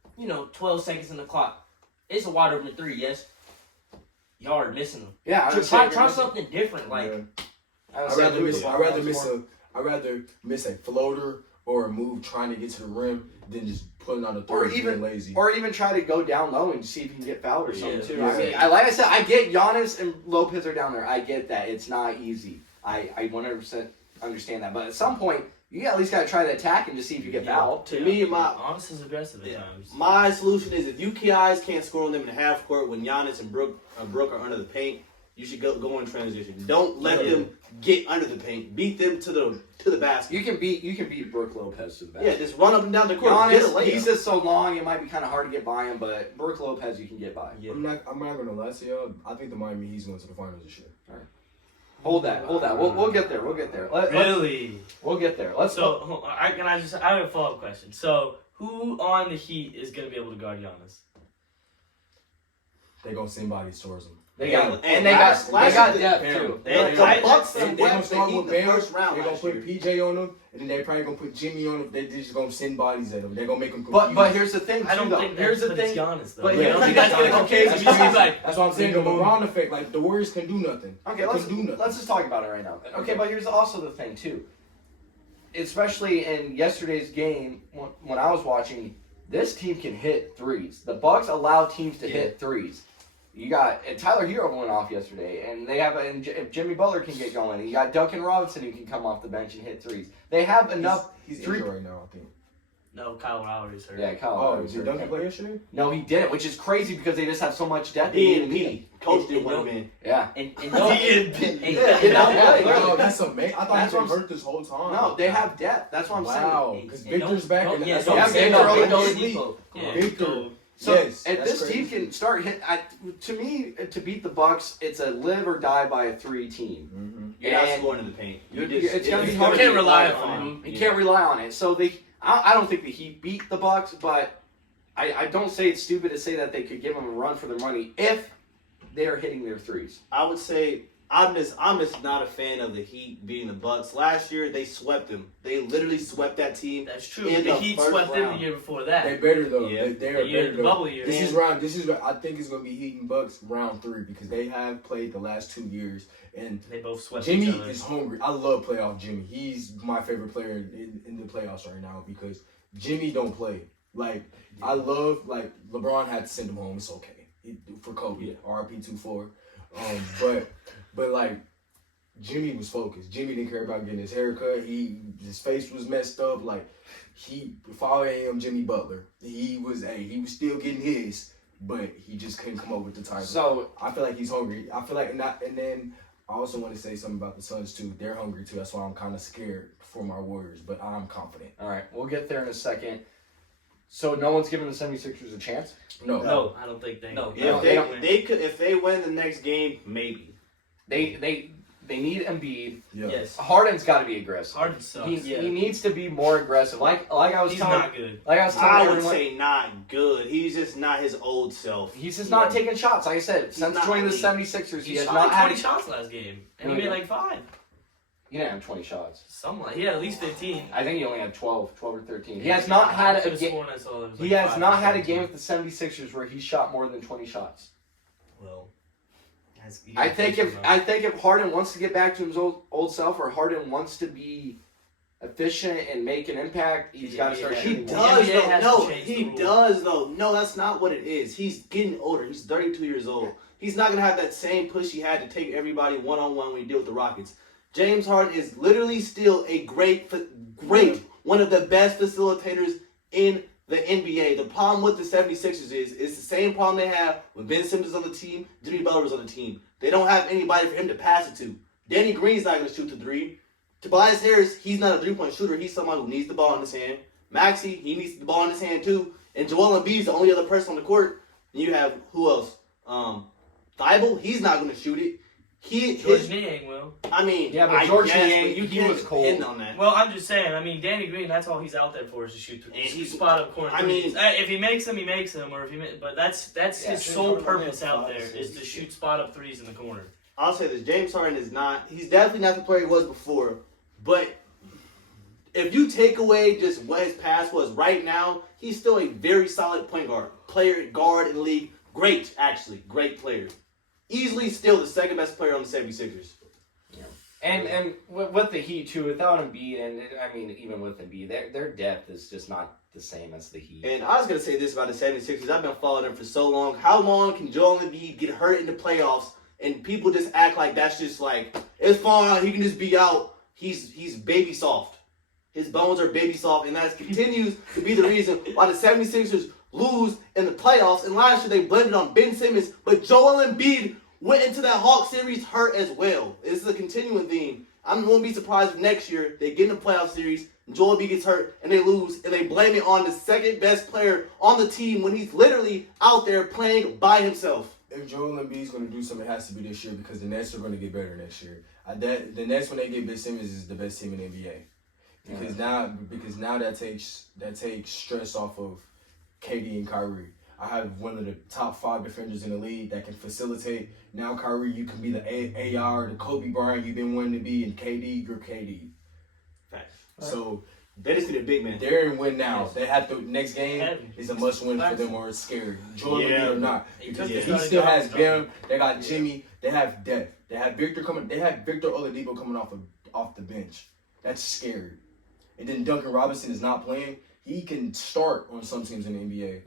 12 seconds in the clock. It's a wide open three, yes. Y'all are missing them. Yeah, I would say Try you're missing- something different. Like, I would I'd say rather Louis miss a floater or a move trying to get to the rim than just pulling out a Or three even- being lazy. Or even try to go down low and see if you can get fouled or something Yeah. too. Yeah. I mean, like I said, I get Giannis and Lopez are down there. I get that. It's not easy. I 100% understand that. But at some point, you at least got to try to attack and just see if you get fouled. To me, Honest is aggressive at Yeah. times. my solution is if you guys can't score on them in the half court when Giannis and Brook are under the paint, you should go in transition. Don't let them get under the paint. Beat them to the basket. You can beat Brook Lopez to the Yeah, basket. just run up and down the court. Get a Giannis, layup. he's just so long, it might be kind of hard to get by him. But Brook Lopez, you can get by. Yeah. I'm not gonna lie to y'all. I think the Miami Heat's going to the finals this year. Hold that. We'll get there. We'll get there. Really? We'll get there. Let's So, I have a follow-up question. So, who on the Heat is going to be able to guard Giannis? They gonna send bodies towards them. They Yeah, got and they got last depth year- too. They- The I- Bucks They and gonna West start in with the Bam. first round They're gonna last put year. PJ on them, and then they probably gonna put Jimmy on them. They just gonna send bodies at them. They're gonna make them But confused. here's the thing I don't too though. think Here's the but it's thing. Giannis, though. But I here- don't think that's going to come case. That's You just be like, That's why I'm saying the LeBron effect. Like the Warriors can do nothing. Okay, They let's can do nothing. just talk about it right now. Okay, but here's also the thing too. Especially in yesterday's game when I was watching, this team can hit threes. The Bucks allow teams to hit threes. You got and Tyler Hero went off yesterday, and they have if Jimmy Butler can get going, and you got Duncan Robinson who can come off the bench and hit threes. They have enough. He's three- injured right now, I think. no, Kyle Lowry's hurt. Yeah, Kyle. Oh, Lowry's did hurt. Duncan play yesterday? No, he didn't, which is crazy because they just have so much depth. D&P. Coach And didn't want him in. Yeah. and D&P. don't. Wow, that's amazing. I thought That's he what been I'm hurt this whole time. No, they have depth. That's what I'm Wow, saying. because And Victor's back. And yeah, that's don't what I'm say saying. no, Victor big Oladipo. Oladipo. Yeah. Victor. So, So Yes, if that's this team crazy. can start hit, to me, to beat the Bucks, it's a live or die by a 3 team. Mm-hmm. You're not And scoring in the paint. it's gonna be you hard. can't rely on him. You can't rely on it. So I don't think the Heat beat the Bucks, but I don't say it's stupid to say that they could give them a run for their money if they are hitting their threes. I would say I'm just not a fan of the Heat beating the Bucks. Last year they swept them. They literally swept that team. That's true. In The the Heat first swept them round. the year before They that. better though. Yeah. They are The year, better the though. bubble year. This is I think it's gonna be Heat and Bucks round 3 because they have played the last 2 years and They both swept Jimmy each other. is hungry. I love playoff Jimmy. He's my favorite player in the playoffs right now because Jimmy don't play. Like I love like LeBron had to send him home. It's okay for Kobe. Yeah. RP 2-4. But like Jimmy was focused. Jimmy didn't care about getting his hair cut. His face was messed up. Like following him, Jimmy Butler. He was still getting his, but he just couldn't come up with the title. So I feel like he's hungry. I feel like and then I also want to say something about the Suns too. They're hungry too. That's why I'm kind of scared for my Warriors, but I'm confident. all right, we'll get there in a second. So no one's giving the 76ers a chance? No, No. I don't think they. No. If they don't if they win the next game, maybe. They need Embiid. yeah. Yes. Harden's got to be aggressive. Harden sucks. He needs to be more aggressive. Like I was He's telling not good. like I was telling I would everyone, say not good. He's just not his old self. he's just not taking shots. Like I said, since not joining the really. 76ers, He he has shot not like had 20 shots last game, and No, he he made like 5. He didn't have 20 shots. Something like he had at least 15. I think he only had 12 or 13. He has not had a Could've game. sworn I saw it was He like has 5 not or had a 17. game with the 76ers where he shot more than 20 shots. Well, I think if Harden wants to get back to his old self, or Harden wants to be efficient and make an impact, he's got to start Yeah. He shooting more. does NBA though. has No, to change he the rules. does though. No, that's not what it is. He's getting older. He's 32 years old. He's not gonna have that same push he had to take everybody one-on-one when he did with the Rockets. James Harden is literally still a great, one of the best facilitators in the NBA. The problem with the 76ers is it's the same problem they have when Ben Simmons was on the team, Jimmy Butler was on the team. They don't have anybody for him to pass it to. Danny Green's not gonna shoot the 3. Tobias Harris, he's not a 3-point shooter. He's someone who needs the ball in his hand. Maxey, he needs the ball in his hand too. And Joel Embiid's the only other person on the court. And you have, who else? Thibault, he's not going to shoot it. George Niang will. I mean, Yeah, but I George guess, Niang, but you he can't was cold. depend on that. Well, I'm just saying. I mean, Danny Green. That's all he's out there for is to shoot. And He's he's- spot up corner. I mean- if he makes them, he makes them. Or if he, but that's Yeah, his James sole Harden only purpose has out 5 there is assists. to shoot spot up threes in the corner. I'll say this: James Harden is not. He's definitely not the player he was before. But if you take away just what his past was, right now he's still a very solid point guard, guard in the league. Great, actually, great player. Easily still the second best player on the 76ers. And with the Heat too, without Embiid, and I mean even with Embiid, their depth is just not the same as the Heat. And I was gonna say this about the 76ers. I've been following them for so long. How long can Joel Embiid get hurt in the playoffs and people just act like that's just like it's fine, he can just be out. He's baby soft. His bones are baby soft, and that continues to be the reason why the 76ers lose in the playoffs. And last year they blended on Ben Simmons, but Joel Embiid went into that Hawks series hurt as well. This is a continuing theme. I won't be surprised if next year they get in the playoff series, and Joel Embiid gets hurt, and they lose, and they blame it on the second best player on the team when he's literally out there playing by himself. If Joel Embiid's going to do something, it has to be this year because the Nets are going to get better next year. The Nets, when they get Ben Simmons, is the best team in the NBA. Because now that takes stress off of KD and Kyrie. I have one of the top 5 defenders in the league that can facilitate. Now, Kyrie, you can be the AR, the Kobe Bryant you've been wanting to be, and KD, you're KD. Facts. So They just need a big man. they're in win now. Yes. They have to next game Heavy. is a must win for Facts. them or it's scary. Joel Yeah. Embiid or not. He Because took he his still starting has job. Bam, they got Jimmy, they have depth. They have Victor coming. They have Victor Oladipo coming off the bench. That's scary. And then Duncan Robinson is not playing. He can start on some teams in the NBA.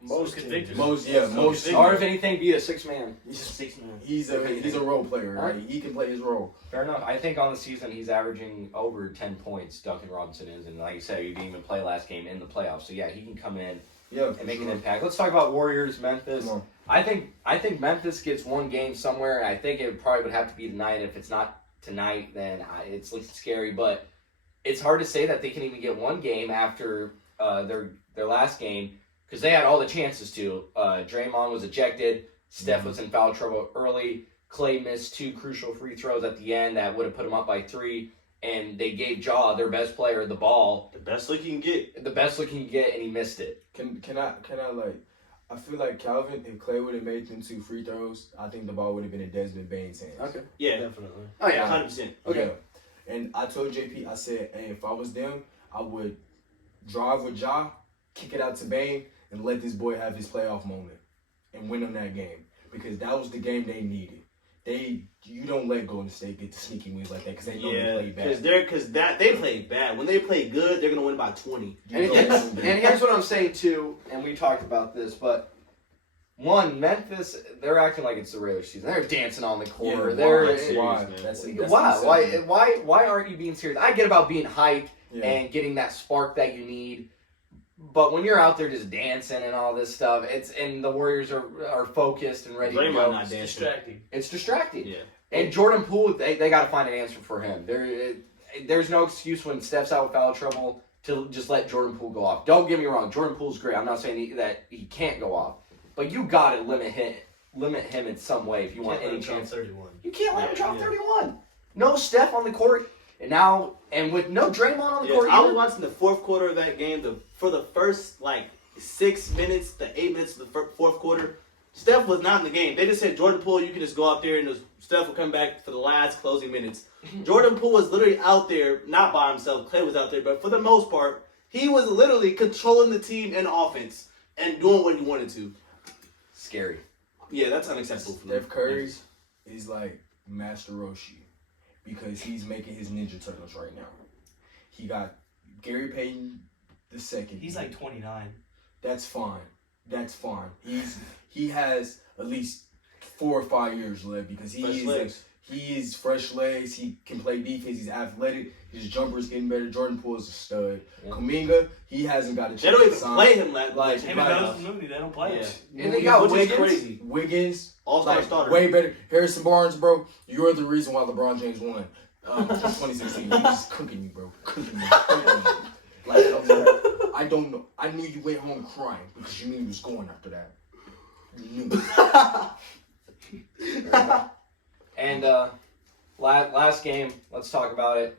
Most So teams. Victor. Most So Or if anything, be a 6-man. He's a role player. Right? He can play his role. Fair enough. I think on the season he's averaging over 10 points. Duncan Robinson is, and like you said, he didn't even play last game in the playoffs. So yeah, he can come in Yeah, and make for an sure. impact. Let's talk about Warriors, Memphis. Come on. I think Memphis gets one game somewhere. I think it probably would have to be tonight. If it's not tonight, then it's looking scary. But it's hard to say that they can even get one game after their last game because they had all the chances to. Draymond was ejected. Steph was in foul trouble early. Clay missed 2 crucial free throws at the end that would have put him up by 3. And they gave Ja, their best player, the ball. The best look you can get. The best look he can get, and he missed it. Can I like? I feel like Calvin, if Clay would have made them 2 free throws, I think the ball would have been in Desmond Bane's hands. Yeah. Definitely. Oh, yeah. 100%. Okay. Yeah. And I told JP, I said, hey, if I was them, I would drive with Ja, kick it out to Bane, and let this boy have his playoff moment and win them that game. Because that was the game they needed. You don't let Golden State get the sneaky wins like that because they know they play bad. Because they played bad. When they play good, they're gonna win by 20. And, You know and here's what I'm saying too, and we talked about this, but one, Memphis, they're acting like it's the regular season. They're dancing on the court. Yeah, they're why? Serious, man. That's why aren't you being serious? I get about being hyped Yeah. and getting that spark that you need. But when you're out there just dancing and all this stuff, and the Warriors are focused and ready to Draymond go. not It's dancing. distracting. It's distracting. Yeah. And Jordan Poole, they got to find an answer for him. There's no excuse when Steph's out with foul trouble to just let Jordan Poole go off. Don't get me wrong, Jordan Poole's great. I'm not saying that he can't go off, but you got to limit him in some way if you want any chance. 31. You can't let him drop Yeah. 31. No Steph on the court, and with no Draymond on the Yes, court I was either. watching the fourth quarter of that game. For the first 6 minutes, the 8 minutes of the fourth quarter, Steph was not in the game. They just said, Jordan Poole, you can just go out there and Steph will come back for the last closing minutes. Jordan Poole was literally out there, not by himself. Clay was out there, but for the most part, he was literally controlling the team in offense and doing what he wanted to. Scary. Yeah, that's unacceptable for them. Steph Curry is like Master Roshi because he's making his Ninja Turtles right now. He got Gary Payton the second. He's like 29. That's fine. That's fine. He has at least 4 or 5 years left because Fresh legs. he is fresh legs. He can play defense. He's athletic. His jumper is getting better. Jordan Poole is a stud. Yeah. Kuminga, he hasn't got a chance They don't to even sign. play him Like, Him right. and Moses Moody, they don't play Yeah. it. And they got Which is Wiggins. crazy. Wiggins, All-star like, starter. way better. Harrison Barnes, bro, you're the reason why LeBron James won. 2016. He's just cooking you, bro. Cooking you. Like, I don't know. I knew you went home crying because you knew you was going after that. You knew. And last game, let's talk about it.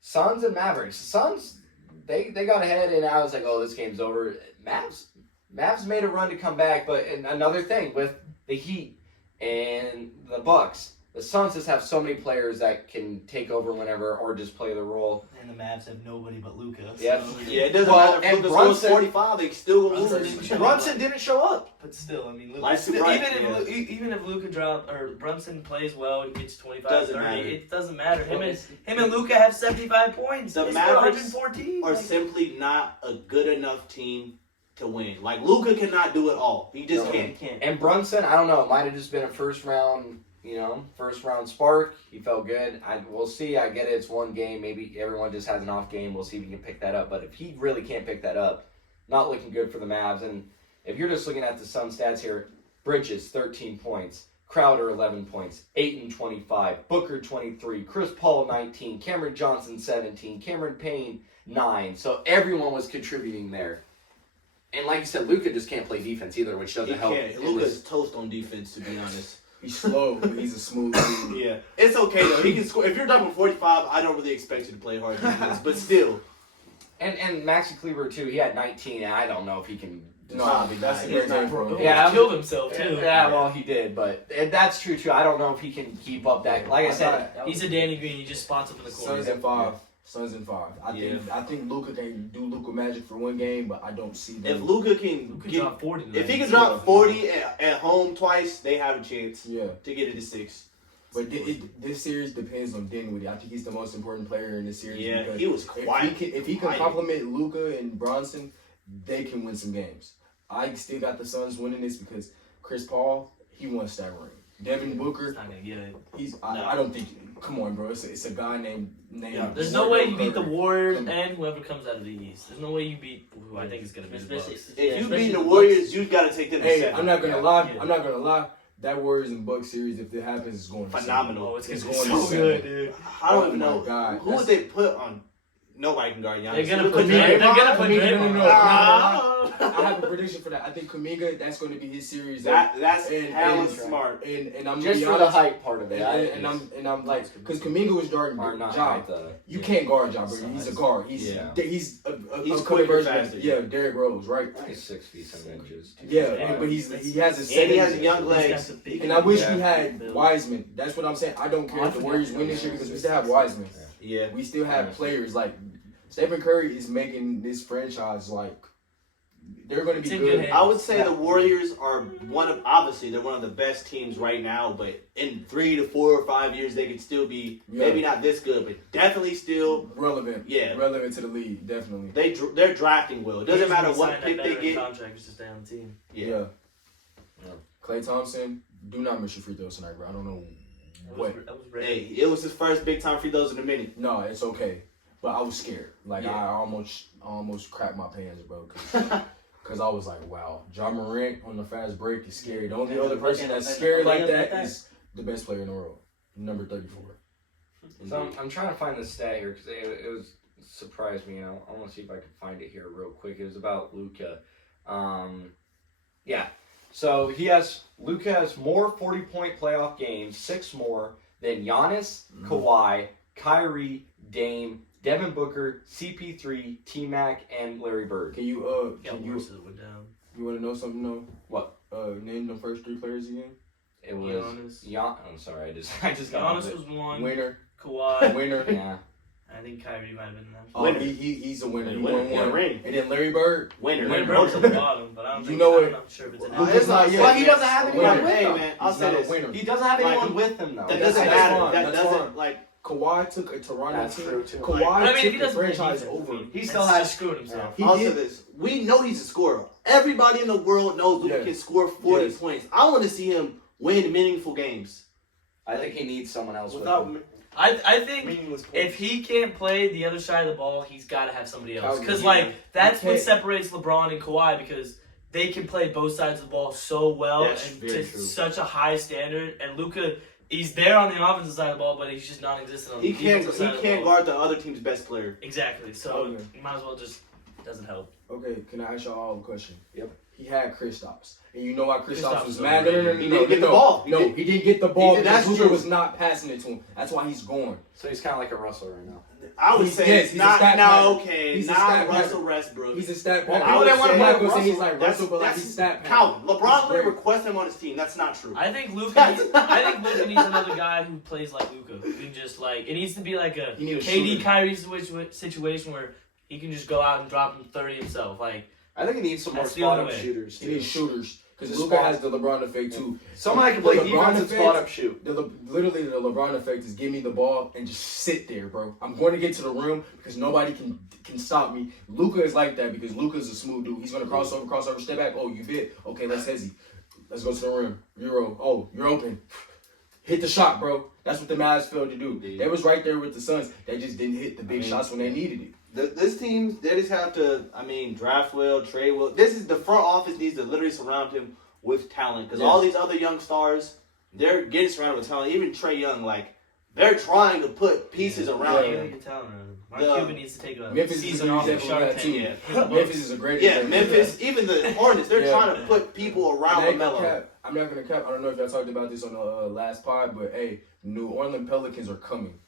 Suns and Mavericks. Suns, they got ahead, and I was like, oh, this game's over. Mavs made a run to come back, but another thing with the Heat and the Bucks, the Suns just have so many players that can take over whenever or just play the role. And the Mavs have nobody but Luka. Yep. Yeah, it doesn't Well, matter and if Luka scores Brunson- 45, they still gonna lose. Brunson didn't show up. But still, I mean, Luka, Life's even right, even if Luka drop or Brunson plays well and gets 25, Doesn't 30, matter. it doesn't matter. Him Well, and Luka have 75 points. The They Mavericks scored 114. are Like, simply not a good enough team to win. Like, Luka cannot do it all. He just No. can't. Can't. And Brunson, I don't know, it might have just been a first round spark. He felt good. We'll see. I get it. It's one game. Maybe everyone just has an off game. We'll see if he can pick that up. But if he really can't pick that up, not looking good for the Mavs. And if you're just looking at the Sun stats here, Bridges 13 points, Crowder 11 points, Ayton 25, Booker 23, Chris Paul 19, Cameron Johnson 17, Cameron Payne 9. So everyone was contributing there. And like you said, Luka just can't play defense either, which He doesn't help. can't. Luka's toast on defense, to be honest. He's slow, but he's a smooth dude. Yeah, it's okay though. He can score. If you're dropping 45, I don't really expect you to play hard defense, but still. And Maxi Kleber too. He had 19, and I don't know if he can. No, that's a great game for him. Yeah, he killed himself too. Yeah, well, he did, but that's true too. I don't know if he can keep up that. Like I said, He's a Danny Green. He just spots up in the corner. Suns in 5. I Yeah. think Luka can do Luka magic for one game, but I don't see them. If Luka can Luka get, dropped 40 tonight. if he can drop 40 at home twice, they have a chance Yeah, to get it to 6. but this series depends on Dinwiddie. I think he's the most important player in this series. Yeah, because he was quiet. If he can Quiet. complement Luka and Bronson, they can win some games. I still got the Suns winning this because Chris Paul, he wants that ring. Devin Booker, He's not gonna get it. I don't think. Come on, bro. It's a guy named. Yeah, There's no way you beat the Curry. Warriors and whoever comes out of the East. There's no way you beat who I think is gonna be the Especially- Bucks. If you especially beat the Bucks. Warriors, you got to take them to Hey, 7. I'm not gonna lie. Yeah. I'm not gonna lie. That Warriors and Bucks series, if it happens, is going to Phenomenal. Oh, it's gonna It's be going so to seven. good, dude. I don't Oh even my know God. who would they put on. Nobody can guard Giannis. They're gonna Who put would Draymond. they They're gonna put Draymond. No. Ah. I have a prediction for that. I think Kuminga, that's going to be his series. That's And- hella and- smart. and I'm just gonna for be the honest, hype part of it, and I'm like, because Kuminga was guarding or not Ja. hype, the You can't guard Ja, bro. He's a guard. He's Yeah. he's a He's good quicker, version of- faster. Yeah, Derrick Rose, right? He's 6 feet 7 inches. Yeah, but he has a And he has second. young He's legs. got some big- And I wish Yeah. we had Wiseman. That's what I'm saying. I don't care if the Warriors win this year because we still have Wiseman. Yeah. We still have players like Stephen Curry is making this franchise like they're going to It's be in good good. hands. I would say the Warriors are obviously they're one of the best teams right now, but in 3 to 4 or 5 years they could still be maybe not this good, but definitely still Relevant. Yeah. Relevant to the league, definitely. they're drafting well. It doesn't matter what pick they get. Contract just to stay on the team. Yeah. Klay Thompson, do not miss your free throws tonight, bro. I don't know what. That was Hey, great. it was his first big time free throws in a minute. No, it's okay. But I was scared. Like Yeah. I almost crapped my pants, bro. Cause I was like, wow, John Morant on the fast break is scary. The only other person that's scary like that is the best player in the world, number 34. So I'm trying to find the stat here because it was surprised me. I want to see if I can find it here real quick. It was about Luka. Yeah. So Luka has more 40-point playoff games, 6 more than Giannis, Kawhi, Kyrie, Dame, Devin Booker, CP3, T-Mac, and Larry Bird. Can you Got worse as it went down. you want to know something though? What? Name the first 3 players again. It was Giannis. I'm sorry, I just got Giannis was one. Winner, Kawhi. winner. yeah. I think Kyrie might have been that. Oh, Winner. he's a winner. He Winner. won Yeah, one. ring. And then Larry Bird. Winner. Larry Bird was at the bottom, but I don't You think. know I'm what? not sure if it's in Luka's there. not yet. Well, he doesn't have Winner. anyone with Hey, him. man, I'll He's say not a this. winner. He doesn't have Like, anyone with him though. That That's doesn't fine. matter. That That's doesn't fine. like. Kawhi took a Toronto That's team. true, too. Kawhi But I mean, if he took the doesn't win franchise defense, over. I mean, He that's still has- just screwed himself. He Also, did. this we know he's a scorer. Everybody in the world knows Luka Yes. can score 40 Yes. points. I want to see him win meaningful games. I think he needs someone else Without with him. I think meaningless points. if he can't play the other side of the ball, he's got to have somebody else. Because, Yeah. like, that's You what can't- separates LeBron and Kawhi because they can play both sides of the ball so well That's and very to true. such a high standard. And Luka, he's there on the offensive side of the ball, but he's just non-existent on the He defensive side of the ball. guard the other team's best player. Exactly. So Okay. you might as well just doesn't help. Okay, can I ask y'all all a question? Yep. He had Kristaps. And you know why Kristaps Kristaps was was mad? overrated. He didn't get the ball. No, he didn't get the ball because That's Luka true. was not passing it to him. That's why he's gone. So he's kind of like a Russell right now. I would He's- say yes, it's he's a not. stat No, pattern. okay, He's a not stat Russell pattern. Westbrook. He's a stat Well, pattern. people that wanna I'm put not gonna say Russell- he's like Russell, but like he's stat pattern. Count. LeBron He's didn't great. request him on his team. That's not true. I think Luka needs another guy who plays like Luka. Who can just like it needs to be like a He need a KD shooter. Kyrie situation where he can just go out and drop him 30 himself. Like I think he needs some more That's the only spot up way. shooters. He Too. needs shooters because Just Luka spot- has the LeBron effect too. Someone that can play The defense LeBron and effect- spot up shoot. Literally, the LeBron effect is give me the ball and just sit there, bro. I'm going to get to the rim because nobody can stop me. Luka is like that because Luka is a smooth dude. He's going to cross over, step back. Oh, you bit. Okay, let's hezzy. Let's go to the rim. Euro. Oh, you're open. Hit the shot, bro. That's what the Mavs failed to do. They was right there with the Suns. They just didn't hit the big shots when they needed it. This team, they just have to, draft well, trade well. This is the front office needs to literally surround him with talent because all these other young stars, they're getting surrounded with talent. Even Trae Young, like they're trying to put pieces around you him. really can tell him. Mark The- Cuban needs to take a Memphis is season a off good of example of Shark that Tank. too. Memphis is a great Yeah, example of Memphis, that. even the Hornets, they're Yeah. trying to put people around And I ain't gonna LaMelo. cap. I'm not gonna cap. I don't know if y'all talked about this on the last pod, but hey, New Orleans Pelicans are coming.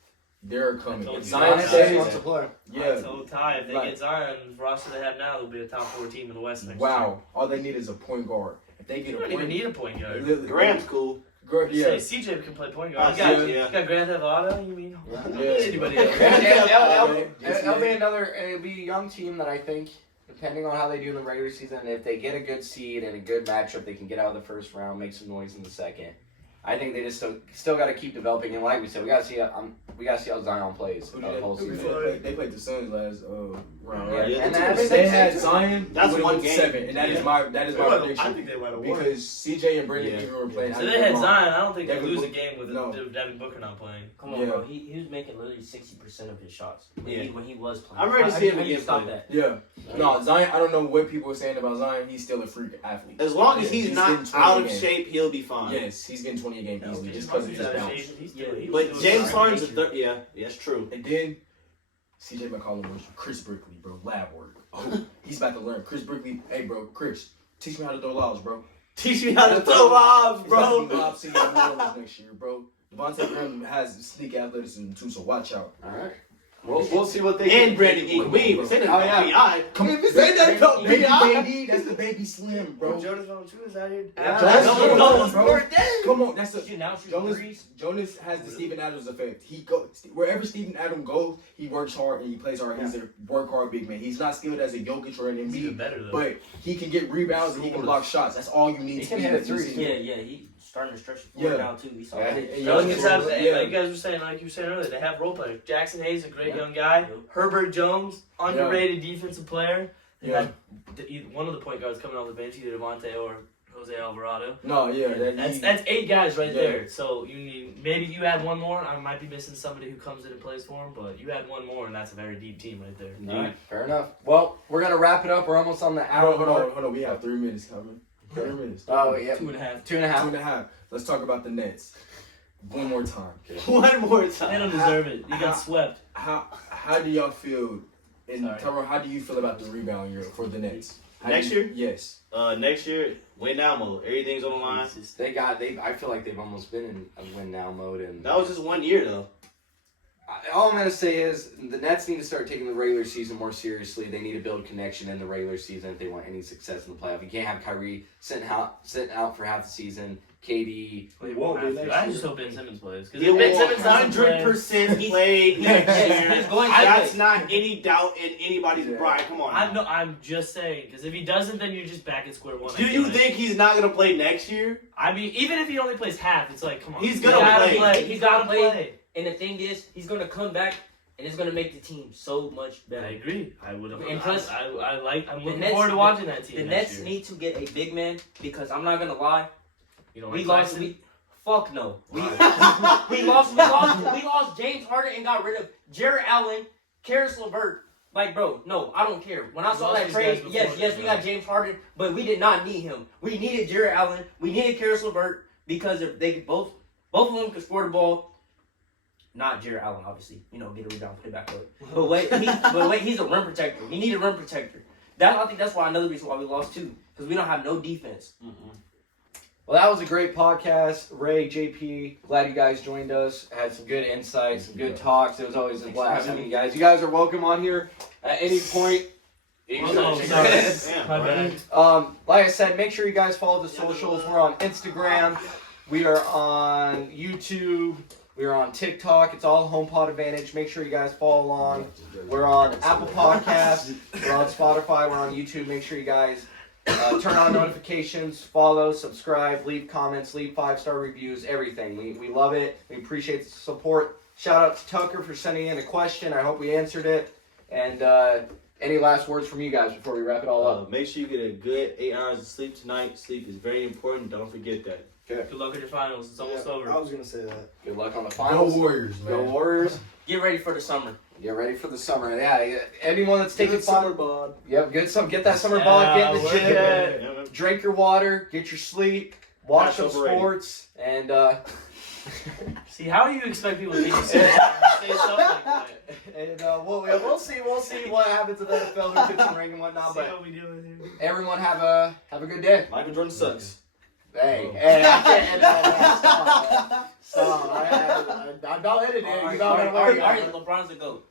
They're coming. told If you Zion that. says he Yeah. wants to play. I yeah. told Ty if they Like- get Zion, the roster they have now, they'll be a top 4 team in the West next year. Wow. All they need is a point guard. If they You get a don't point even need a point guard. Graham's cool. Yeah. CJ can play point Oh, guard. You got, yeah. you got Grand Theft Auto, you mean? Yeah. Anybody else? It'll be another. It'll be a young team that I think, depending on how they do in the regular season, if they get a good seed and a good matchup, they can get out of the first round, make some noise in the second. I think they just still got to keep developing, and like we said, we got to see how Zion plays Who the did whole they season. play? They played the Suns last round, right? Yeah, and the that- two- If they had Zion, That's they would've one went game. 7, and that is my I prediction. think they might have won. Because CJ and Brandon Yeah. even were playing. So they had Zion. I don't think they Devin lose a Book- game with no. Devin Booker not playing. Come on, Yeah. bro. He was making literally 60% of his shots when he was playing. I'm ready to How- see how him do you again stop play. that? Yeah. No, Zion, I don't know what people are saying about Zion. He's still a freak athlete. As long as he's getting not 20 out a of game. shape, he'll be fine. Yes, he's getting 20 a game No, easily he's just because of he's his out of bounce. shape. He's Yeah, doing- he's But doing James fine. Harden's a third. Yeah, that's true. And then CJ McCollum was Chris Brickley, bro. Lab work. Oh, he's about to learn. Chris Brickley, hey, bro, Chris, teach me how to throw lobs, bro. Teach me how to throw lobs, It's about to bro. be Lob City in New Orleans next year, bro. Devontae Graham has sneak athleticism too, so watch out. All right, we'll see what they And can Brandon Ingram. We ain't even saying that Oh, about yeah. BI. Come If you say that about baby BI. baby, that's the baby slim, bro. Jonas Valanciunas out here. Jonas No, Valanciunas, no, no, bro. birthday. Come on, that's a You now shoot Jonas. threes. Jonas has the Steven Adams effect. He wherever Steven Adams goes, he works hard and he plays hard. He's a work hard big man. He's not skilled as a Jokic or an He's even Embiid, better though. but he can get rebounds and he can block shots. That's all you need. He to can be hit a a three. season. Yeah, he starting to stretch the floor Yeah. now too. We saw Yeah, that. he- Pelicans have, Yeah. like you guys were saying, like you were saying earlier, they have role players. Jackson Hayes, a great Yeah. young guy. Yeah. Herbert Jones, underrated defensive player. They Yeah. had one of the point guards coming off the bench, either Devontae or Jose Alvarado. No, yeah, That's 8 guys right Yeah. there. So you need maybe you add one more. I might be missing somebody who comes in and plays for him, but you add one more, and that's a very deep team right there. All right, fair enough. Well, we're gonna wrap it up. We're almost on the hour. Hold on. We have 3 minutes coming. 3 minutes. Oh yeah, 2.5. 2.5. 2.5. Let's talk about the Nets. One more time. One more They time. don't deserve it. You How- got swept. How do y'all feel? And Sorry. Tyrone, how do you feel about the rebound year for the Nets? How Next do you- year? Yes. Next year, win now mode. Everything's on the line. I feel like they've almost been in a win now mode, and That was just 1 year though. all I'm gonna say is the Nets need to start taking the regular season more seriously. They need to build connection in the regular season if they want any success in the playoff. You can't have Kyrie sitting out for half the season. KD. He won't be next I year. just hope Ben Simmons plays. Because He if Ben will Simmons doesn't play, 100% played next year. He's going to That's play. not any doubt in anybody's Yeah. pride. Come on. now. I'm just saying, because if he doesn't, then you're just back at square one. Do you think he's not gonna play next year? I mean, even if he only plays half, it's like, come on. He's You gonna gotta play. He's gotta play. And the thing is, he's gonna come back and it's gonna make the team so much I better. agree. I would have. And plus, I'm looking Nets- forward to watching that team. The next Nets year. need to get a big man because I'm not gonna lie, You know, we like lost. Claxton? Fuck no. We lost James Harden and got rid of Jared Allen, Karis LeVert. Like, bro, no, I don't care. When I saw lost that these trade, guys yes, before, we yeah. got James Harden, but we did not need him. We needed Jared Allen. We needed Karis LeVert because if they could both of them could score the ball. Not Jared Allen, obviously. You know, get a rebound, put it back up. But wait, he's a rim protector. We need a rim protector. I think that's why another reason why we lost too, because we don't have no defense. Well, that was a great podcast. Ray, JP, glad you guys joined us. Had some good insights, some good talks. It was always a blast having you guys. You guys are welcome on here at any point. Oh, no, sorry. My bad. Like I said, make sure you guys follow the socials. We're on Instagram. We are on YouTube. We are on TikTok. It's all HomePod Advantage. Make sure you guys follow along. We're on Apple Podcasts. We're on Spotify. We're on YouTube. Make sure you guys turn on notifications, follow, subscribe, leave comments, leave 5-star reviews, everything. We love it. We appreciate the support. Shout out to Tucker for sending in a question. I hope we answered it. And any last words from you guys before we wrap it all up? Make sure you get a good 8 hours of sleep tonight. Sleep is very important. Don't forget that. Good luck in your finals. It's almost over. I was gonna say that. Good luck on the Go finals. Warriors, man. Go Warriors. Get ready for the summer. Get ready for the summer. Yeah, anyone that's taking Good summer bod. Yep, get that summer bod, get in the gym, Yeah. drink your water, get your sleep, watch some That's overrated. sports, and See, how do you expect people to be say something like that? and we'll see what happens in the NFL, who gets the ring and whatnot. See But how we do with you. everyone have a good day. Michael Jordan sucks. Hey, I can't edit that. Stop. I'm not editing. You All don't right, worry. LeBron's the GOAT.